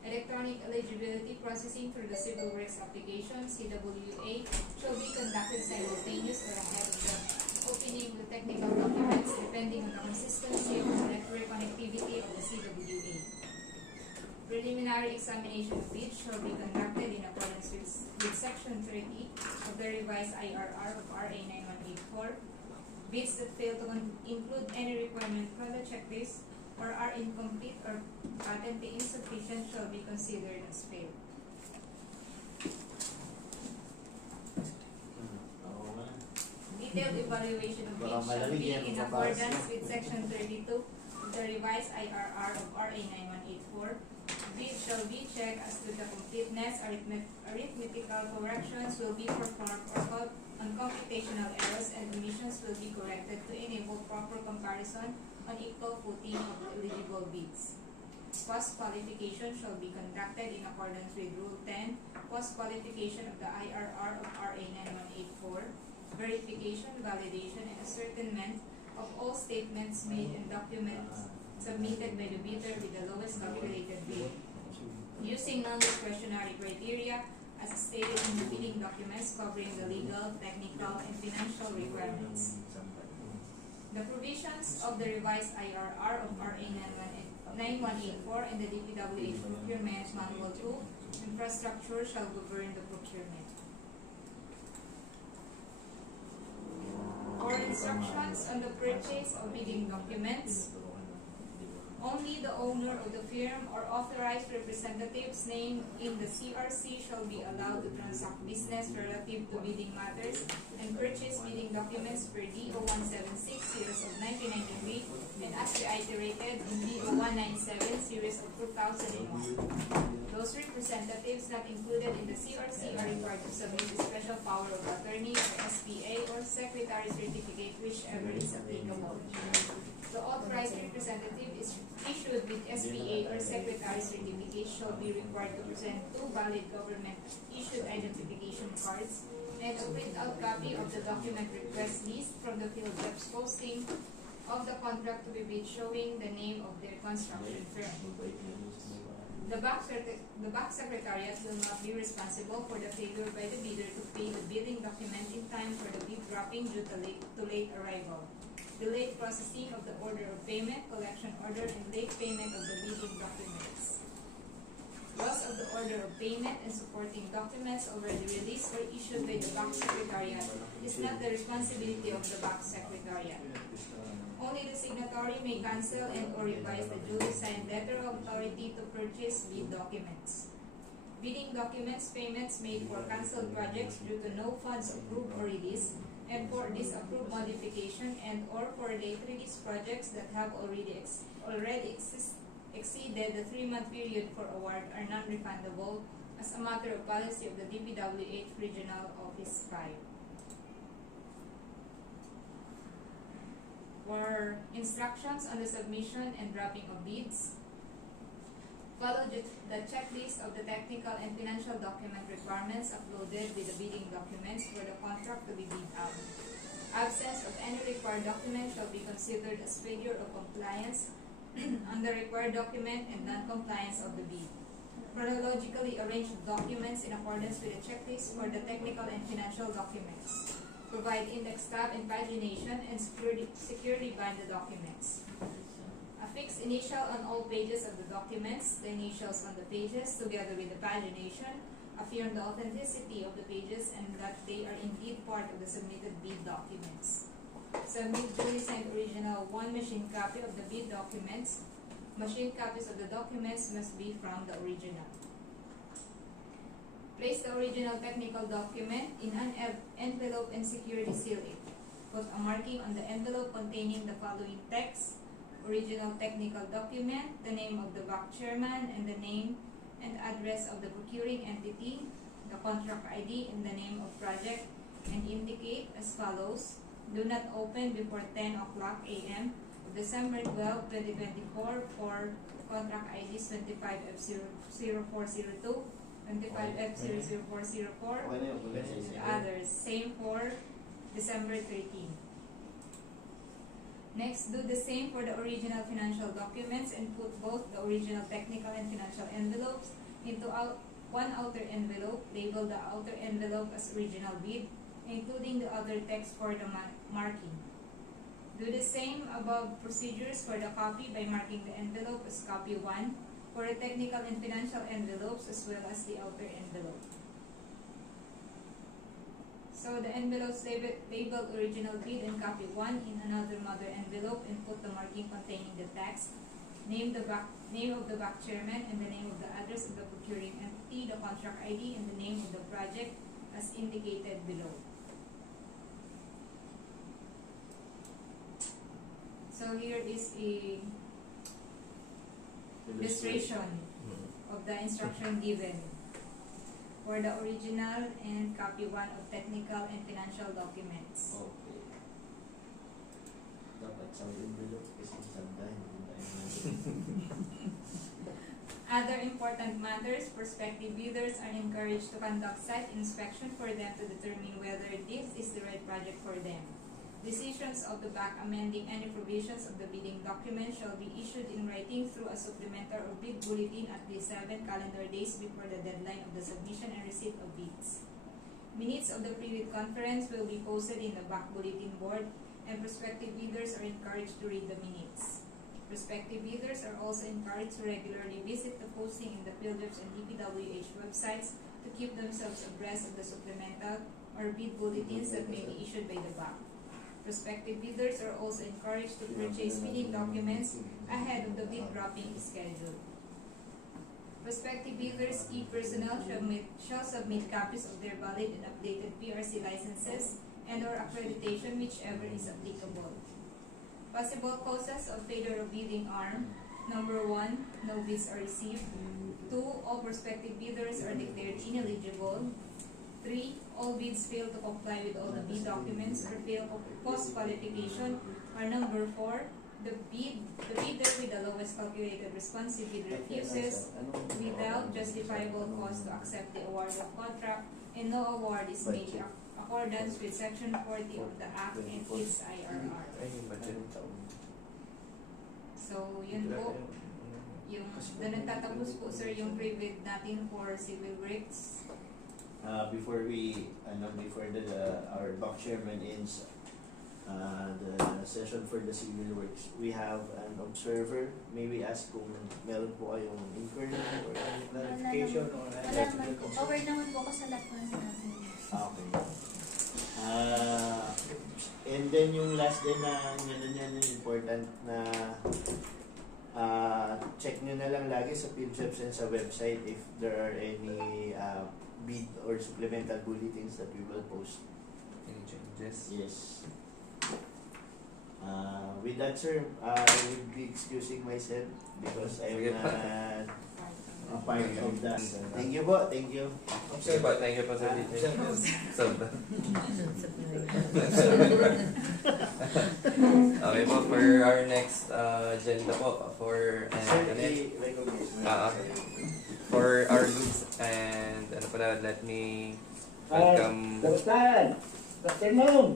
Electronic eligibility processing through the Civil Works application (CWA) shall be conducted simultaneous or ahead of the opening of the technical documents depending on the consistency of the network connectivity of the CWA. Preliminary examination of bids shall be conducted in accordance with Section 30 of the revised IRR of RA 9184. Bids that fail to include any requirement from the checklist or are incomplete or patently insufficient shall be considered as failed. Detailed evaluation of bids shall be in accordance with Section 32 of the revised IRR of RA 9184. Bids shall be checked as to the completeness, arithmetical corrections will be performed or on computational errors and omissions will be corrected to enable proper comparison on equal footing of eligible bids. Post-qualification shall be conducted in accordance with Rule 10, post-qualification of the IRR of RA 9184, verification, validation, and ascertainment of all statements made and documents submitted by the bidder with the lowest calculated bid, using non-discretionary criteria as stated in the bidding documents covering the legal, technical, and financial requirements. The provisions of the revised IRR of RA 9184 and the DPWH Procurement Manual 2 infrastructure shall govern the procurement. For instructions on the purchase of bidding documents, only the owner of the firm or authorized representatives named in the CRC shall be allowed to transact business relative to bidding matters and purchase bidding documents per DO 176 series of 1993 and as reiterated in DO 197 series of 2001. Those representatives not included in the CRC are required to submit the special power of attorney or SPA or secretary certificate, whichever is applicable. The authorized representative is issued with SPA or secretary certificate shall be required to present 2 valid government-issued identification cards and a printout copy of the document request list from the field reps posting of the contract to be bid showing the name of their construction firm. The back secretariat will not be responsible for the failure by the bidder to pay the bidding document in time for the bid dropping due to late arrival, delayed processing of the order of payment, collection order, and late payment of the bidding documents. Loss of the order of payment and supporting documents already released or issued by the back secretariat is not the responsibility of the back secretariat. Only the signatory may cancel and or revise the duly signed letter of authority to purchase bid documents. Bidding documents payments made for cancelled projects due to no funds approved or released, and for disapproved modification and or for late release projects that have already exceeded the 3-month period for award are non-refundable as a matter of policy of the DPWH Regional Office 5. For instructions on the submission and dropping of bids, follow the checklist of the technical and financial document requirements uploaded with the bidding documents for the contract to be bid out. Absence of any required document shall be considered as failure of compliance on the required document and non-compliance of the bid. Chronologically arrange the documents in accordance with the checklist for the technical and financial documents. Provide index tab and pagination and securely bind the documents. Affix initial on all pages of the documents, the initials on the pages together with the pagination, affirm the authenticity of the pages and that they are indeed part of the submitted bid documents. Submit duly signed original 1 machine copy of the bid documents. Machine copies of the documents must be from the original. Place the original technical document in an envelope and securely seal it. Put a marking on the envelope containing the following text: original technical document, the name of the back chairman, and the name and address of the procuring entity, the contract ID and the name of project, and indicate as follows: Do not open before 10 o'clock a.m. of December 12, 2024 for contract IDs 25F0402, 25F00404, Okay na yung pula and others. Same for December 13. Next, do the same for the original financial documents and put both the original technical and financial envelopes into one outer envelope. Label the outer envelope as original bid, including the other text for the marking. Do the same above procedures for the copy by marking the envelope as copy 1 for the technical and financial envelopes as well as the outer envelope. So the envelopes labeled original bid and copy 1 in another mother envelope and put the marking containing the text, name of the back chairman and the name of the address of the procuring entity, the contract ID and the name of the project as indicated below. So here is a illustration of the instruction given for the original and copy 1 of technical and financial documents. Okay. Dapat sa envelope kasi sandahin. Other important matters, prospective bidders are encouraged to conduct site inspection for them to determine whether this is the right project for them. Decisions of the back amending any provisions of the bidding document shall be issued in writing through a supplemental or bid bulletin at least 7 calendar days before the deadline of the submission and receipt of bids. Minutes of the pre-bid conference will be posted in the back bulletin board, and prospective bidders are encouraged to read the minutes. Prospective bidders are also encouraged to regularly visit the posting in the Builders and DPWH websites to keep themselves abreast of the supplemental or bid bulletins that may be issued by the bank. Prospective bidders are also encouraged to purchase bidding documents ahead of the bid dropping schedule. Prospective bidders, key personnel shall submit copies of their valid and updated PRC licenses and or accreditation, whichever is applicable. Possible causes of failure of bidding are: number 1, no bids are received. 2, all prospective bidders are declared ineligible. 3, all bids fail to comply with all the bid documents or fail post-qualification. Or number 4, the bidder with the lowest calculated responsive bid refuses without justifiable cause to accept the award of contract, and no award is made in accordance with Section 40 of the Act and its IRR. So, yun po. Yung nagtatapos po, sir, yung pre-bid natin for civil works. Before our back chairman ends the session for the civil works, we have an observer. May we ask kung meron po kayong inquiry or clarification or wala naman po. Aware naman po ako sa lahat ng sinabi. Okay. And then yung last din na yan important na check nyo na lang lagi sa PhilJobs and sa website if there are any bid or supplemental bulletins that we will post. Any changes? Yes. With that, sir, I will be excusing myself because I'm not a part of that. Thank you po. Thank you. Sige po, thank you po sa detail. Okay po, for our next agenda po, for Sir, i-recognize mo. for our goods and ano pala, let me welcome. Kamusta? Afternoon.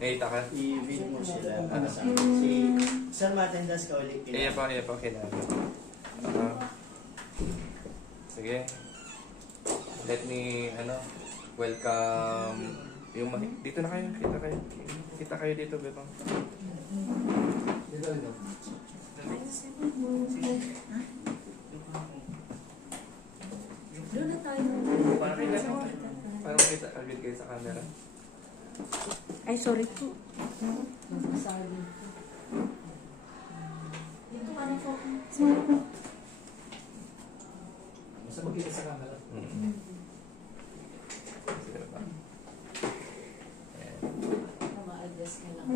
Hey, taka. I-video mo sila para sa akin. Saan ma-attendance ka ulit? Iya po, kailangan. Sige. Let me, welcome yung dito na kayo, kita kayo dito, Betong. Doon na tayo. Parang kita agad kayo sa camera. Ay, sorry po. Dito ka na po. Basta magkita sa camera. Sige ba? Ma-address ka lang.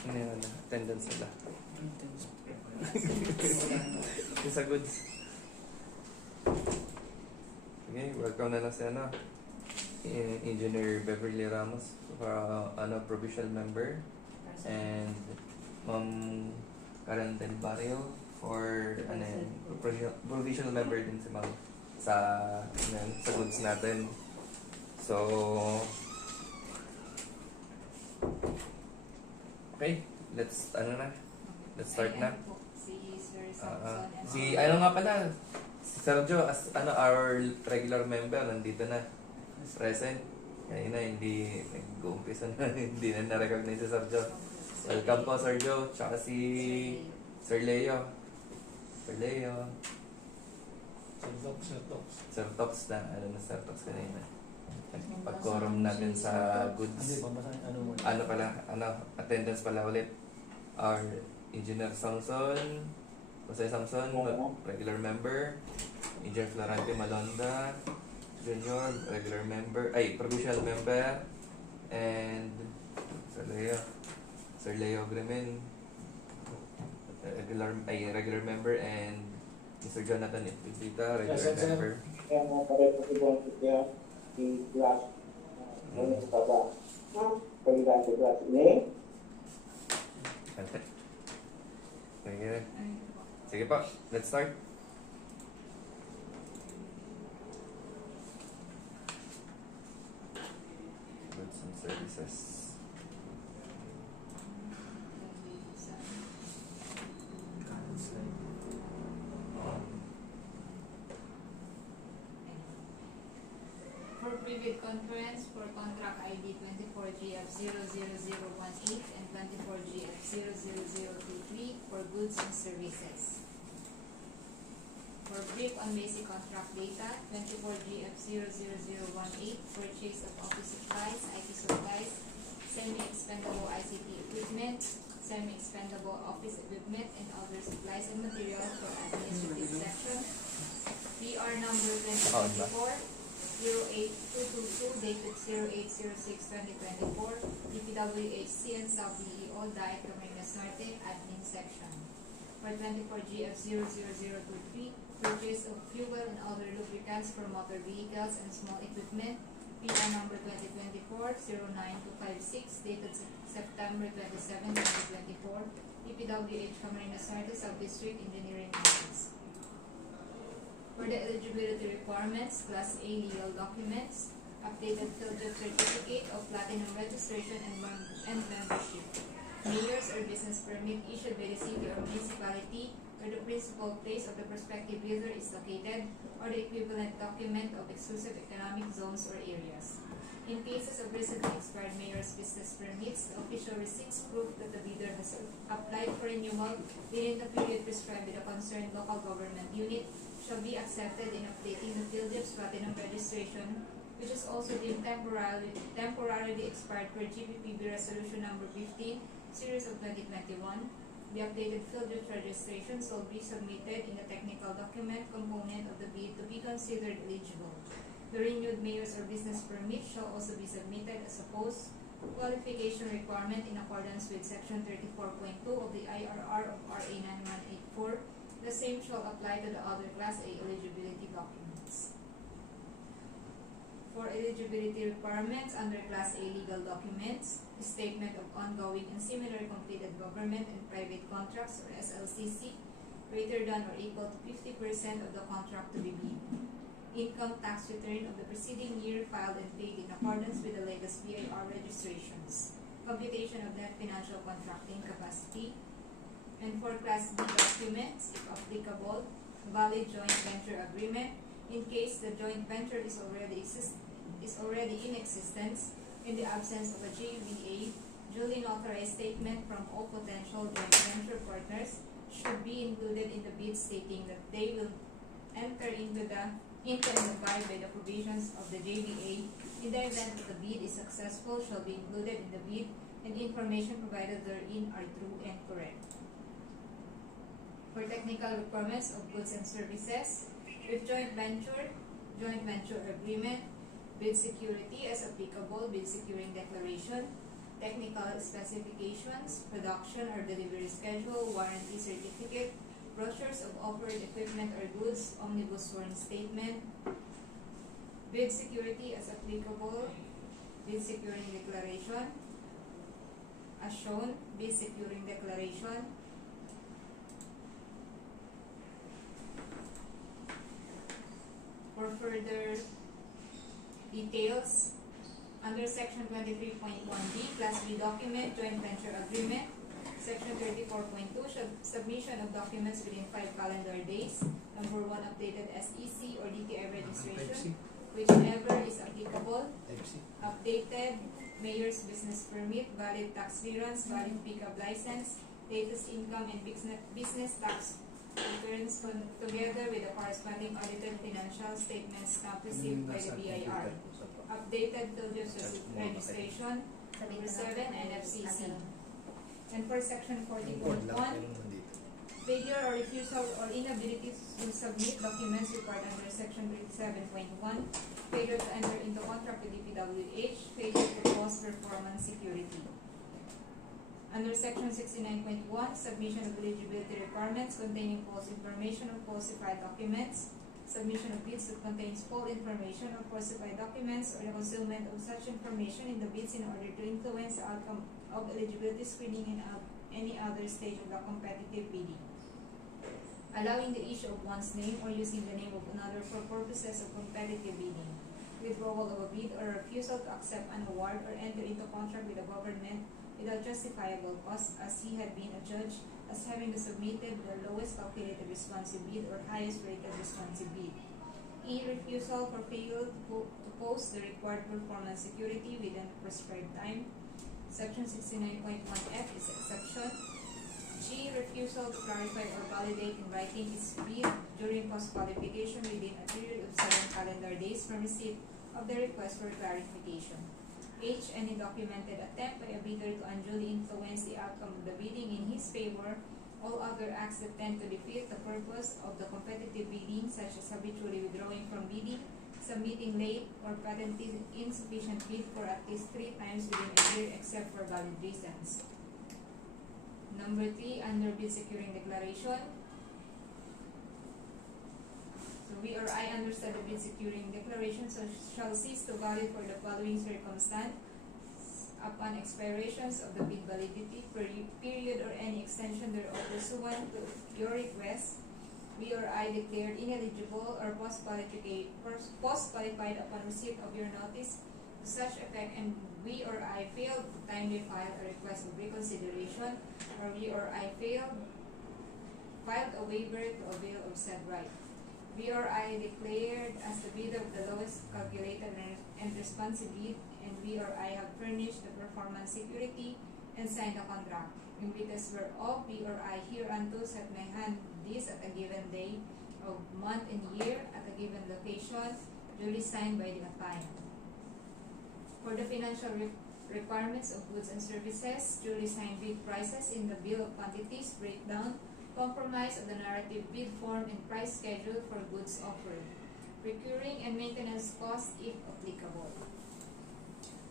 Ano yun, attendance nila. Yung sa goods. Sige, welcome na lang si Engineer Beverly Ramos for provisional member, and Ma'am Karen Del Barrio for provisional member din si Ma'am sa sa goods natin. So okay, let's start na. Si Sir Samson and Si nga pala, si Sergio as our regular member nandito na, present. Kaya na hindi nag-uumpisa na hindi na na-recognize si Sergio. Welcome po Sergio, tsaka si Sir Leo. Sir Leo. Sir Tox na, Sir Tox kanina. Pag-quorum natin sa goods. Attendance pala ulit. Our Engineer Samson, Jose Samson, regular member. Engineer Florante Malonda, Junior, regular member, provisional member. And Sir Leo Gremen, regular member. And Mr. Jonathan Ipita, regular member. Taba. Pagkakita sa class ini. Sige po, let's start. Goods and services. For private conference for contract ID 24GF00018 and 24GF00023 for goods and services. For brief on basic contract data, 24GF00018 purchase of office supplies, IT supplies, semi-expendable ICT equipment, semi-expendable office equipment, and other supplies and materials for administrative section. PR number 2024-08222 dated 08/06/2024, DPWH and South DEO, Diet Camarines Norte, Admin Section. For 24GF00023, purchase of fuel and other lubricants for motor vehicles and small equipment, PR number 2024-09256 dated September 27, 2024, DPWH Camarines Norte, Sub-District Engineering Office. For the eligibility requirements, Class A legal documents, updated filter certificate of platinum registration and membership, mayor's or business permit issued by the city or municipality where the principal place of the prospective bidder is located, or the equivalent document of exclusive economic zones or areas. In cases of recently expired mayor's business permits, the official receipts prove that the bidder has applied for renewal within the period prescribed by the concerned local government unit shall be accepted in updating the PhilDip's platinum registration, which is also deemed temporarily expired per GPPB Resolution Number 15, Series of 2021. The updated PhilDip's registration shall be submitted in the technical document component of the bid to be considered eligible. The renewed mayor's or business permit shall also be submitted as a post-qualification requirement in accordance with Section 34.2 of the IRR of RA 9184. The same shall apply to the other Class A eligibility documents. For eligibility requirements under Class A legal documents, statement of ongoing and similar completed government and private contracts or SLCC greater than or equal to 50% of the contract to be bid. Income tax return of the preceding year filed and paid in accordance with the latest BIR registrations. Computation of net financial contracting capacity. And for Class B documents, if applicable, valid joint venture agreement in case the joint venture is already in existence. In the absence of a JVA, duly notarized statement from all potential joint venture partners should be included in the bid, stating that they will enter into and abide by the provisions of the JVA. In the event that the bid is successful, shall be included in the bid, and information provided therein are true and correct. For technical requirements of goods and services, with joint venture agreement, bid security as applicable, bid securing declaration, technical specifications, production or delivery schedule, warranty certificate, brochures of offered equipment or goods, omnibus sworn statement, Bid security as applicable, bid securing declaration, as shown, bid securing declaration. For further details, under section 23.1B, Class B document, joint venture agreement, section 34.2, submission of documents within 5 calendar days. Number 1, updated SEC or DTI registration, whichever is applicable. Updated mayor's business permit, valid tax clearance, valid pickup license, latest income and business tax returns together with the corresponding audited financial statements stamp received by the BIR. Updated Tilde's registration, number 7, and FCC. And for section 40.1, failure or refusal or inability to submit documents required under section 37.1, failure to enter into contract with DPWH, failure to post performance security. Under section 69.1, submission of eligibility requirements containing false information or falsified documents, submission of bids that contains false information or falsified documents, or the concealment of such information in the bids in order to influence the outcome of eligibility screening in any other stage of the competitive bidding. Allowing the issue of one's name or using the name of another for purposes of competitive bidding. Withdrawal of a bid or refusal to accept an award or enter into contract with the government without justifiable cause, as he had been adjudged as having submitted the lowest calculated responsive bid or highest rated responsive bid. E. Refusal for failure to post the required performance security within the prescribed time. Section 69.1F is exception. G. Refusal to clarify or validate in writing its bid during post-qualification within a period of 7 calendar days from receipt of the request for clarification. H. Any documented attempt by a bidder to unduly influence the outcome of the bidding in his favor. All other acts that tend to defeat the purpose of the competitive bidding, such as habitually withdrawing from bidding, submitting late, or patently insufficient bid for at least 3 times within a year except for valid reasons. Number 3, under bid securing declaration. So we or I understand the bid securing declaration shall cease to valid for the following circumstance: upon expirations of the bid validity period or any extension thereof pursuant to your request, we or I declared ineligible or post-qualified upon receipt of your notice to such effect, and we or I failed to timely file a request of reconsideration, or we or I filed a waiver to avail of said right. We or I declared as the bidder of the lowest calculated and responsive bid, and we or I have furnished the performance security and signed the contract. In witness whereof, we or I hereunto set my hand this at a given day of month and year at a given location, duly signed by the assigned. For the financial requirements of goods and services, duly signed bid prices in the bill of quantities breakdown, compromise of the narrative bid form and price schedule for goods offered, procuring and maintenance costs if applicable.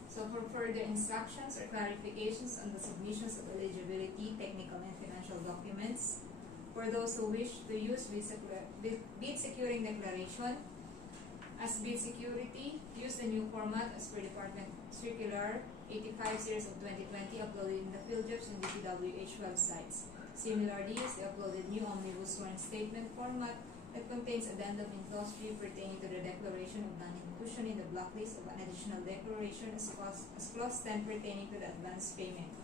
So for further instructions or clarifications on the submissions of eligibility, technical and financial documents, for those who wish to use bid securing declaration as bid security, use the new format as per Department Circular 85 series of 2020 uploaded in the PhilJobs and DPWH websites. Similarly, use the uploaded new omnibus sworn statement format that contains addendum in clause 3 pertaining to the declaration of non-inclusion in the blacklist of an additional declaration as clause 10 pertaining to the advance payment.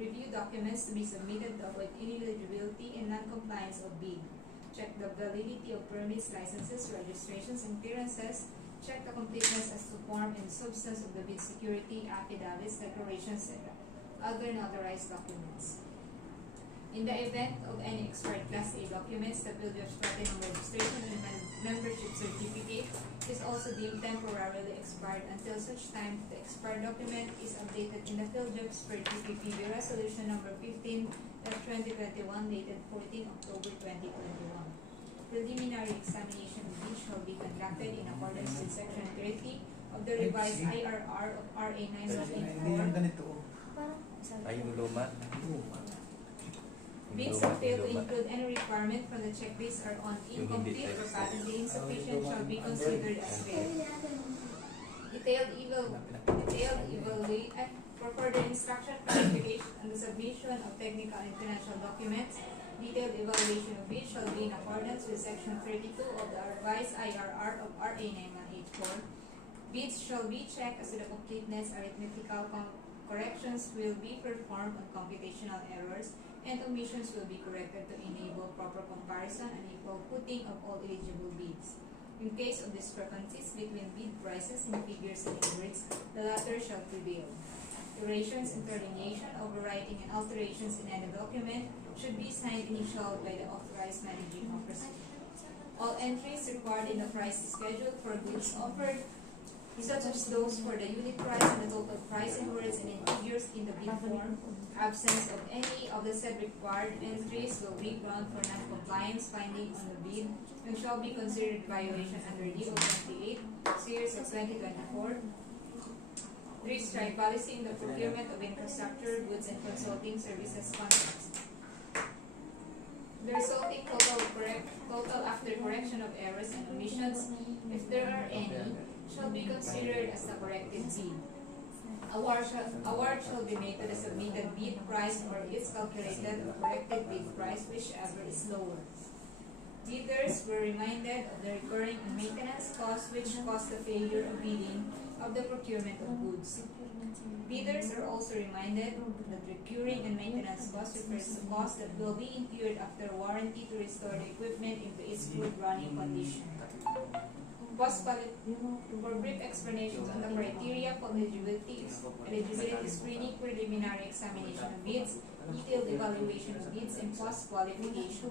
Review documents to be submitted to avoid ineligibility and non-compliance of bid. Check the validity of permits, licenses, registrations, and clearances. Check the completeness as to form and substance of the bid security, affidavits, declarations, and other notarized documents. In the event of any expired Class A documents, the PhilJobs Platinum registration and membership certificate is also deemed temporarily expired until such time the expired document is updated in the PhilJobs per DPPB Resolution Number 15/2021 dated 14 October 2021. Preliminary examination of which shall be conducted in accordance with Section 30 of the revised IRR of RA 9184. Ay, yung luma. Bids that fail to include any requirement from the checklist are on incomplete or patently insufficient shall be considered as failed. For further instruction, clarification, and the submission of technical and financial documents, detailed evaluation of which shall be in accordance with Section 32 of the revised IRR of RA 9184. Bids shall be checked as to the completeness, arithmetical corrections will be performed on computational errors, and omissions will be corrected to enable proper comparison and equal footing of all eligible bids. In case of discrepancies between bid prices in figures and in words, the latter shall prevail. Durations, interlineation, overwriting, and alterations in any document should be signed initialed by the authorized managing officer. All entries required in the price schedule for goods offered, such as those for the unit price and the total price in words and in figures in the bid form, absence of any of the said required entries will be ground for non-compliance finding on the bid and shall be considered violation under DO 28, series of 2024. 3. Strike policy in the procurement of infrastructure, goods, and consulting services contracts. The resulting total after correction of errors and omissions, if there are any, shall be considered as the corrected bid. Award shall be made to the submitted bid price or its calculated or corrected bid price, whichever is lower. Bidders were reminded of the recurring and maintenance costs which caused the failure of bidding of the procurement of goods. Bidders are also reminded that recurring and maintenance costs refers to costs that will be incurred after warranty to restore the equipment into its good running condition. For brief explanations on the criteria for eligibility screening, preliminary examination of bids, detailed evaluation of bids, and post-qualification.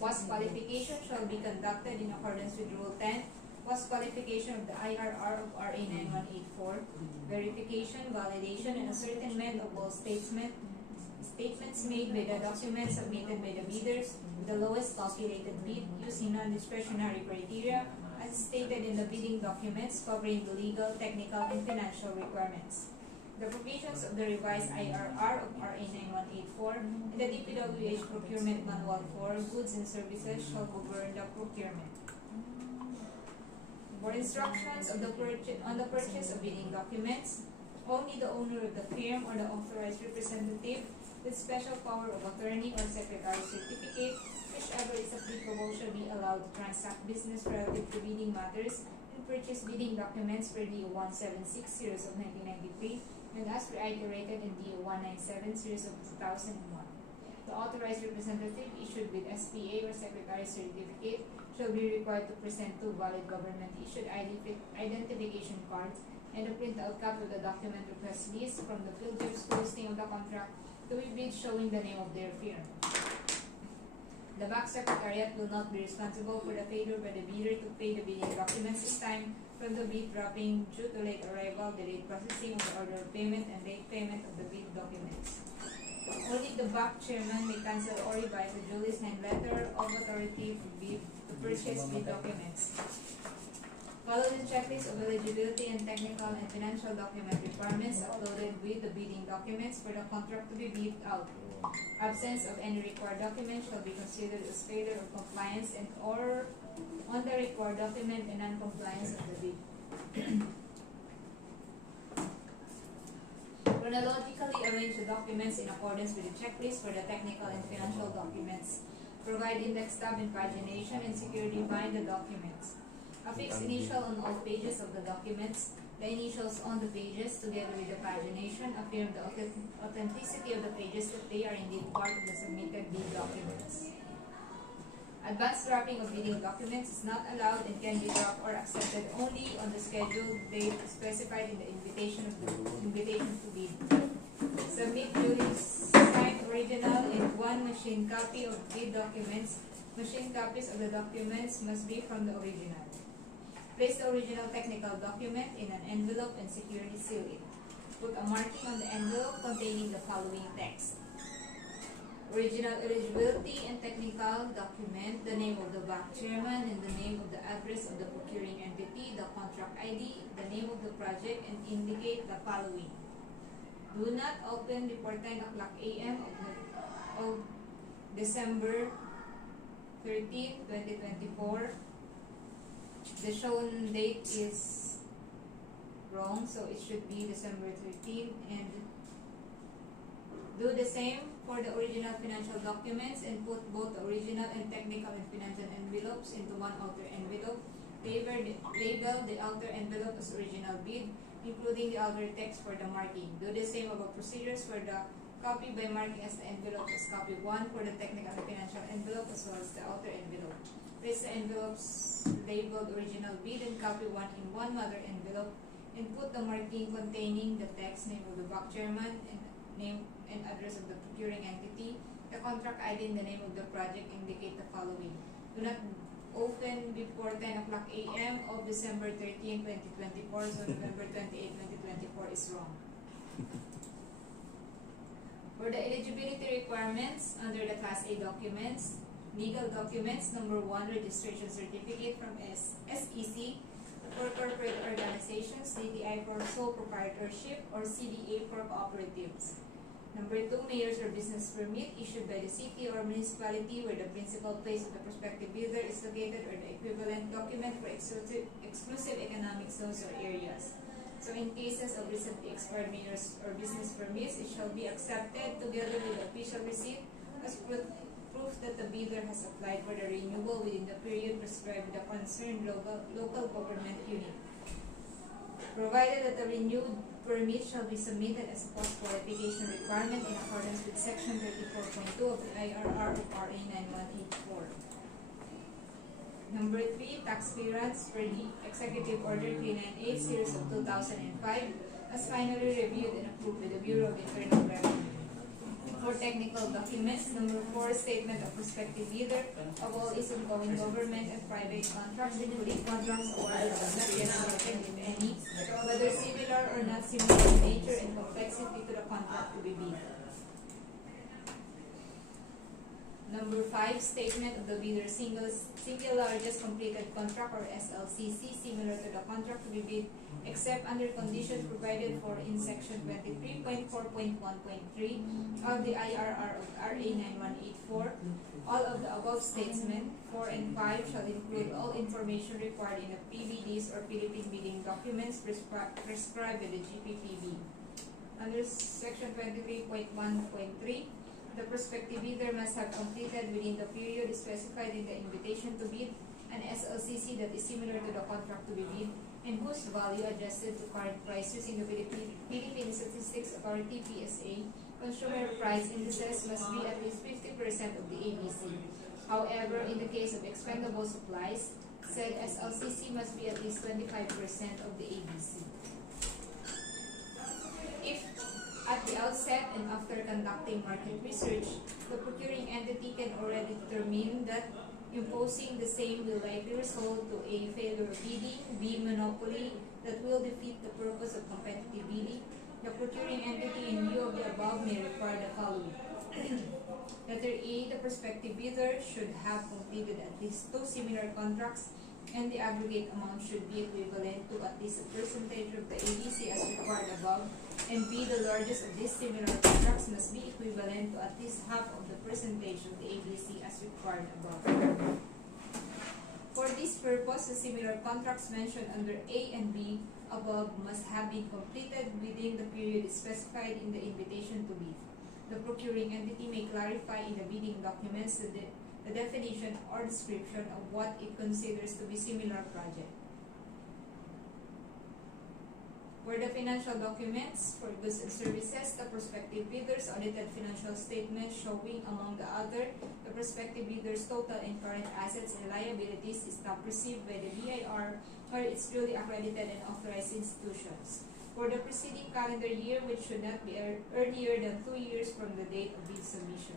Post-qualification shall be conducted in accordance with Rule 10, post-qualification of the IRR of RA 9184, verification, validation, and ascertainment of all statements made by the documents submitted by the bidders with the lowest calculated bid using non-discretionary criteria as stated in the bidding documents covering the legal, technical, and financial requirements. The provisions of the revised IRR of RA 9184 and the DPWH Procurement Manual for Goods and Services shall govern the procurement. For instructions on the purchase of bidding documents, only the owner of the firm or the authorized representative with special power of attorney or secretary certificate, whichever is applicable, shall be allowed to transact business relative to bidding matters and purchase bidding documents per DO 176 series of 1993 and as reiterated in DO 197 series of 2001. The authorized representative issued with SPA or secretary certificate shall be required to present two valid government-issued identification cards and a printout copy of the document request list from the field jobs posting of the contract to be bid showing the name of their firm. The back secretariat will not be responsible for the failure by the bidder to pay the bidding documents this time from the bid dropping due to late arrival, delayed processing of the order of payment, and late payment of the bid documents. Only the back chairman may cancel or revise a duly signed letter of authority to purchase bid documents. Follow the checklist of eligibility and technical and financial document requirements uploaded with the bidding documents for the contract to be bid out. Absence of any required document shall be considered as failure of compliance and or on the required document and non-compliance of the bid. Chronologically arrange the documents in accordance with the checklist for the technical and financial documents. Provide index tab and pagination and securely bind the documents. Affix initial on all pages of the documents. The initials on the pages, together with the pagination, affirm the authenticity of the pages that they are indeed part of the submitted bid documents. Advanced wrapping of bidding documents is not allowed and can be dropped or accepted only on the scheduled date specified in the invitation to bid. Submit duly signed original and one machine copy of bid documents. Machine copies of the documents must be from the original. Place the original technical document in an envelope and securely seal it. Put a marking on the envelope containing the following text. Original eligibility and technical document, the name of the back chairman and the name of the address of the procuring entity, the contract ID, the name of the project, and indicate the following. Do not open before 10 o'clock a.m. of December 13, 2024. The shown date is wrong, so it should be December 13. And do the same for the original financial documents and put both the original and technical and financial envelopes into one outer envelope. Label the outer envelope as original bid, including the outer text for the marking. Do the same about procedures for the copy by marking as the envelope as copy 1 for the technical and financial envelope as well as the outer envelope. Place the envelopes labeled original bid and copy 1 in one mother envelope and put the marking containing the text name of the bank chairman and name and address of the procuring entity, the contract ID and the name of the project. Indicate the following. Do not open before 10 o'clock a.m. of December 13, 2024, so November 28, 2024 is wrong. For the eligibility requirements under the Class A documents, legal documents, number 1, registration certificate from SEC for corporate organizations, CDI for sole proprietorship, or CDA for cooperatives. Number 2, mayor's or business permit issued by the city or municipality where the principal place of the prospective bidder is located, or the equivalent document for exclusive economic zones or areas. So in cases of recently expired mayor's or business permits, it shall be accepted together with the official receipt as proof that the bidder has applied for the renewal within the period prescribed by the concerned local government unit. Provided that the renewed permit shall be submitted as a post-qualification requirement in accordance with Section 34.2 of the IRR of RA 9184. Number 3, tax clearance for the Executive Order 398 series of 2005 as finally reviewed and approved by the Bureau of Internal Revenue. For technical documents, number 4, statement of prospective bidder of all its ongoing government and private contracts, including contracts awarded but not yet awarded, if any, whether similar or not similar in nature and complexity to the contract to be bid. Number 5, statement of the bidder's single largest completed contract or SLCC similar to the contract to be bid except under conditions provided for in Section 23.4.1.3 of the IRR of RA 9184. All of the above statements 4 and 5 shall include all information required in the PBDs or Philippine bidding documents prescribed by the GPPB. Under Section 23.1.3, the prospective bidder must have completed within the period specified in the invitation to bid an SLCC that is similar to the contract to be bid and whose value adjusted to current prices in the Philippine Statistics Authority (PSA) consumer price indices must be at least 50% of the ABC. However, in the case of expendable supplies, said SLCC must be at least 25% of the ABC. If at the outset and after conducting market research, the procuring entity can already determine that imposing the same will likely result to A. failure of bidding, B. monopoly that will defeat the purpose of competitive bidding, the procuring entity in view of the above may require the following. Letter A. The prospective bidder should have completed at least 2 similar contracts and the aggregate amount should be equivalent to at least a percentage of the ABC as required above, and B. The largest of these similar contracts must be equivalent to at least half of the percentage of the ABC as required above. For this purpose, the similar contracts mentioned under A and B above must have been completed within the period specified in the invitation to bid. The procuring entity may clarify in the bidding documents the definition or description of what it considers to be similar project. For the financial documents for goods and services, the prospective bidder's audited financial statement showing, among the other, the prospective bidder's total and current assets and liabilities is not received by the BIR or its duly accredited and authorized institutions. For the preceding calendar year, which should not be earlier than 2 years from the date of bid submission.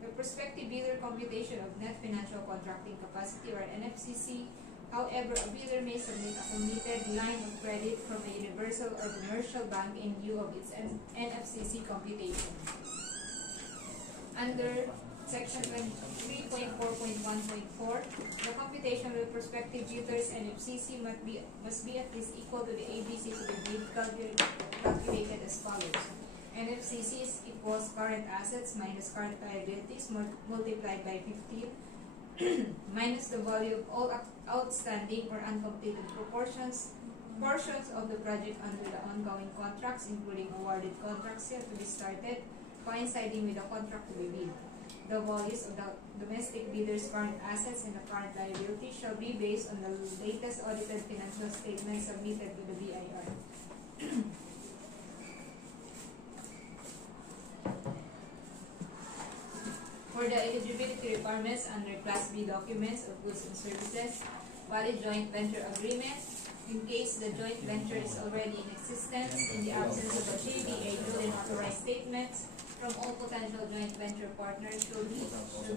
The prospective bidder computation of net financial contracting capacity or NFCC. However, a bidder may submit a committed line of credit from a universal or commercial bank in view of its NFCC computation. Under Section 23.4.1.4, the computation of the prospective bidder's NFCC must be at least equal to the ABC to the bid calculated as follows. NFCC is equals current assets minus current liabilities multiplied by 15 minus the value of all outstanding or uncompleted proportions portions of the project under the ongoing contracts, including awarded contracts yet to be started, coinciding with the contract to be bid. The values of the domestic bidders' current assets and the current liability shall be based on the latest audited financial statements submitted to the BIR. For the eligibility requirements under Class B documents of goods and services, valid joint venture agreement, in case the joint venture is already in existence, in the absence of a JVA duly authorized statements from all potential joint venture partners should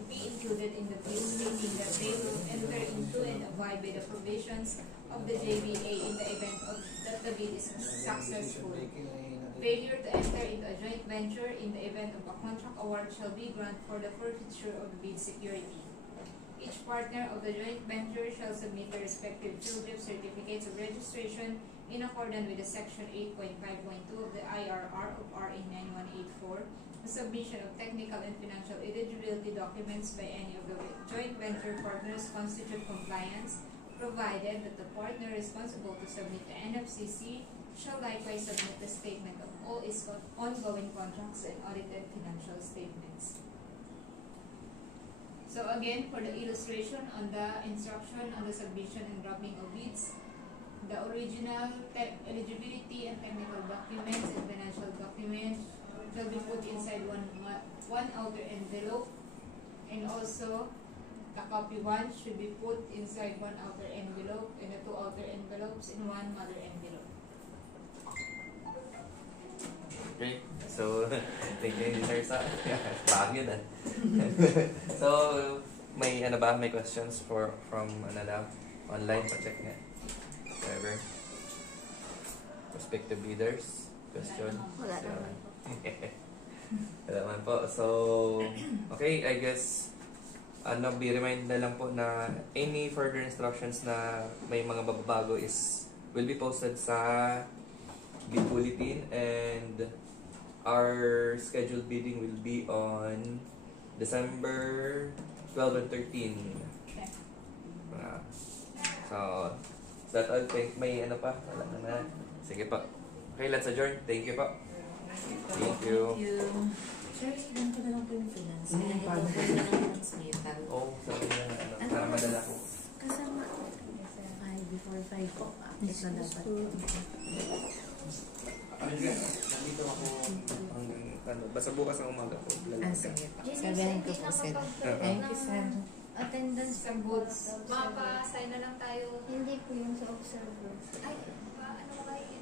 be included in the bill, stating that they will enter into and abide by the provisions of the JVA in the event that the bid is successful. Failure to enter into a joint venture in the event of a contract award shall be granted for the forfeiture of the bid security. Each partner of the joint venture shall submit their respective children certificates of registration in accordance with the Section 8.5.2 of the IRR of RA 9184, the submission of technical and financial eligibility documents by any of the joint venture partners constitute compliance, provided that the partner responsible to submit the NFCC shall likewise submit the statement of all its ongoing contracts and audited financial statements. So again, for the illustration on the instruction on the submission and dropping of bids, the original eligibility and technical documents and financial documents shall be put inside one outer envelope, and also the copy one should be put inside one outer envelope and the two outer envelopes in one mother envelope. Okay, so thank you sir sa bagay na. So may ano ba, may questions from ano lang online, pa-check nga. Whatever. Prospective bidders, question. Wala naman po. Wala naman po. So okay, I guess be remind na lang po na any further instructions na may mga babago will be posted sa bid bulletin, and our scheduled bidding will be on December 12 and 13. Okay. So, that all. May ano pa? Wala na. Sige pa. Okay, let's adjourn. Thank you po. Thank you. Sir, ilan ko na lang po yung finance. Kaya ito po na lang yung transmittal. Oh, sabi na ano, para madala ko. Kasama. 5 before 5 po. Ito na dapat. Nandito ako basta bukas ng umaga po. Sige po. Sabihin ko po sir. Thank you sir. Attendance sa booths. Mapa-sign na lang tayo. Hindi po yung sa observer. Ay, ano kayo?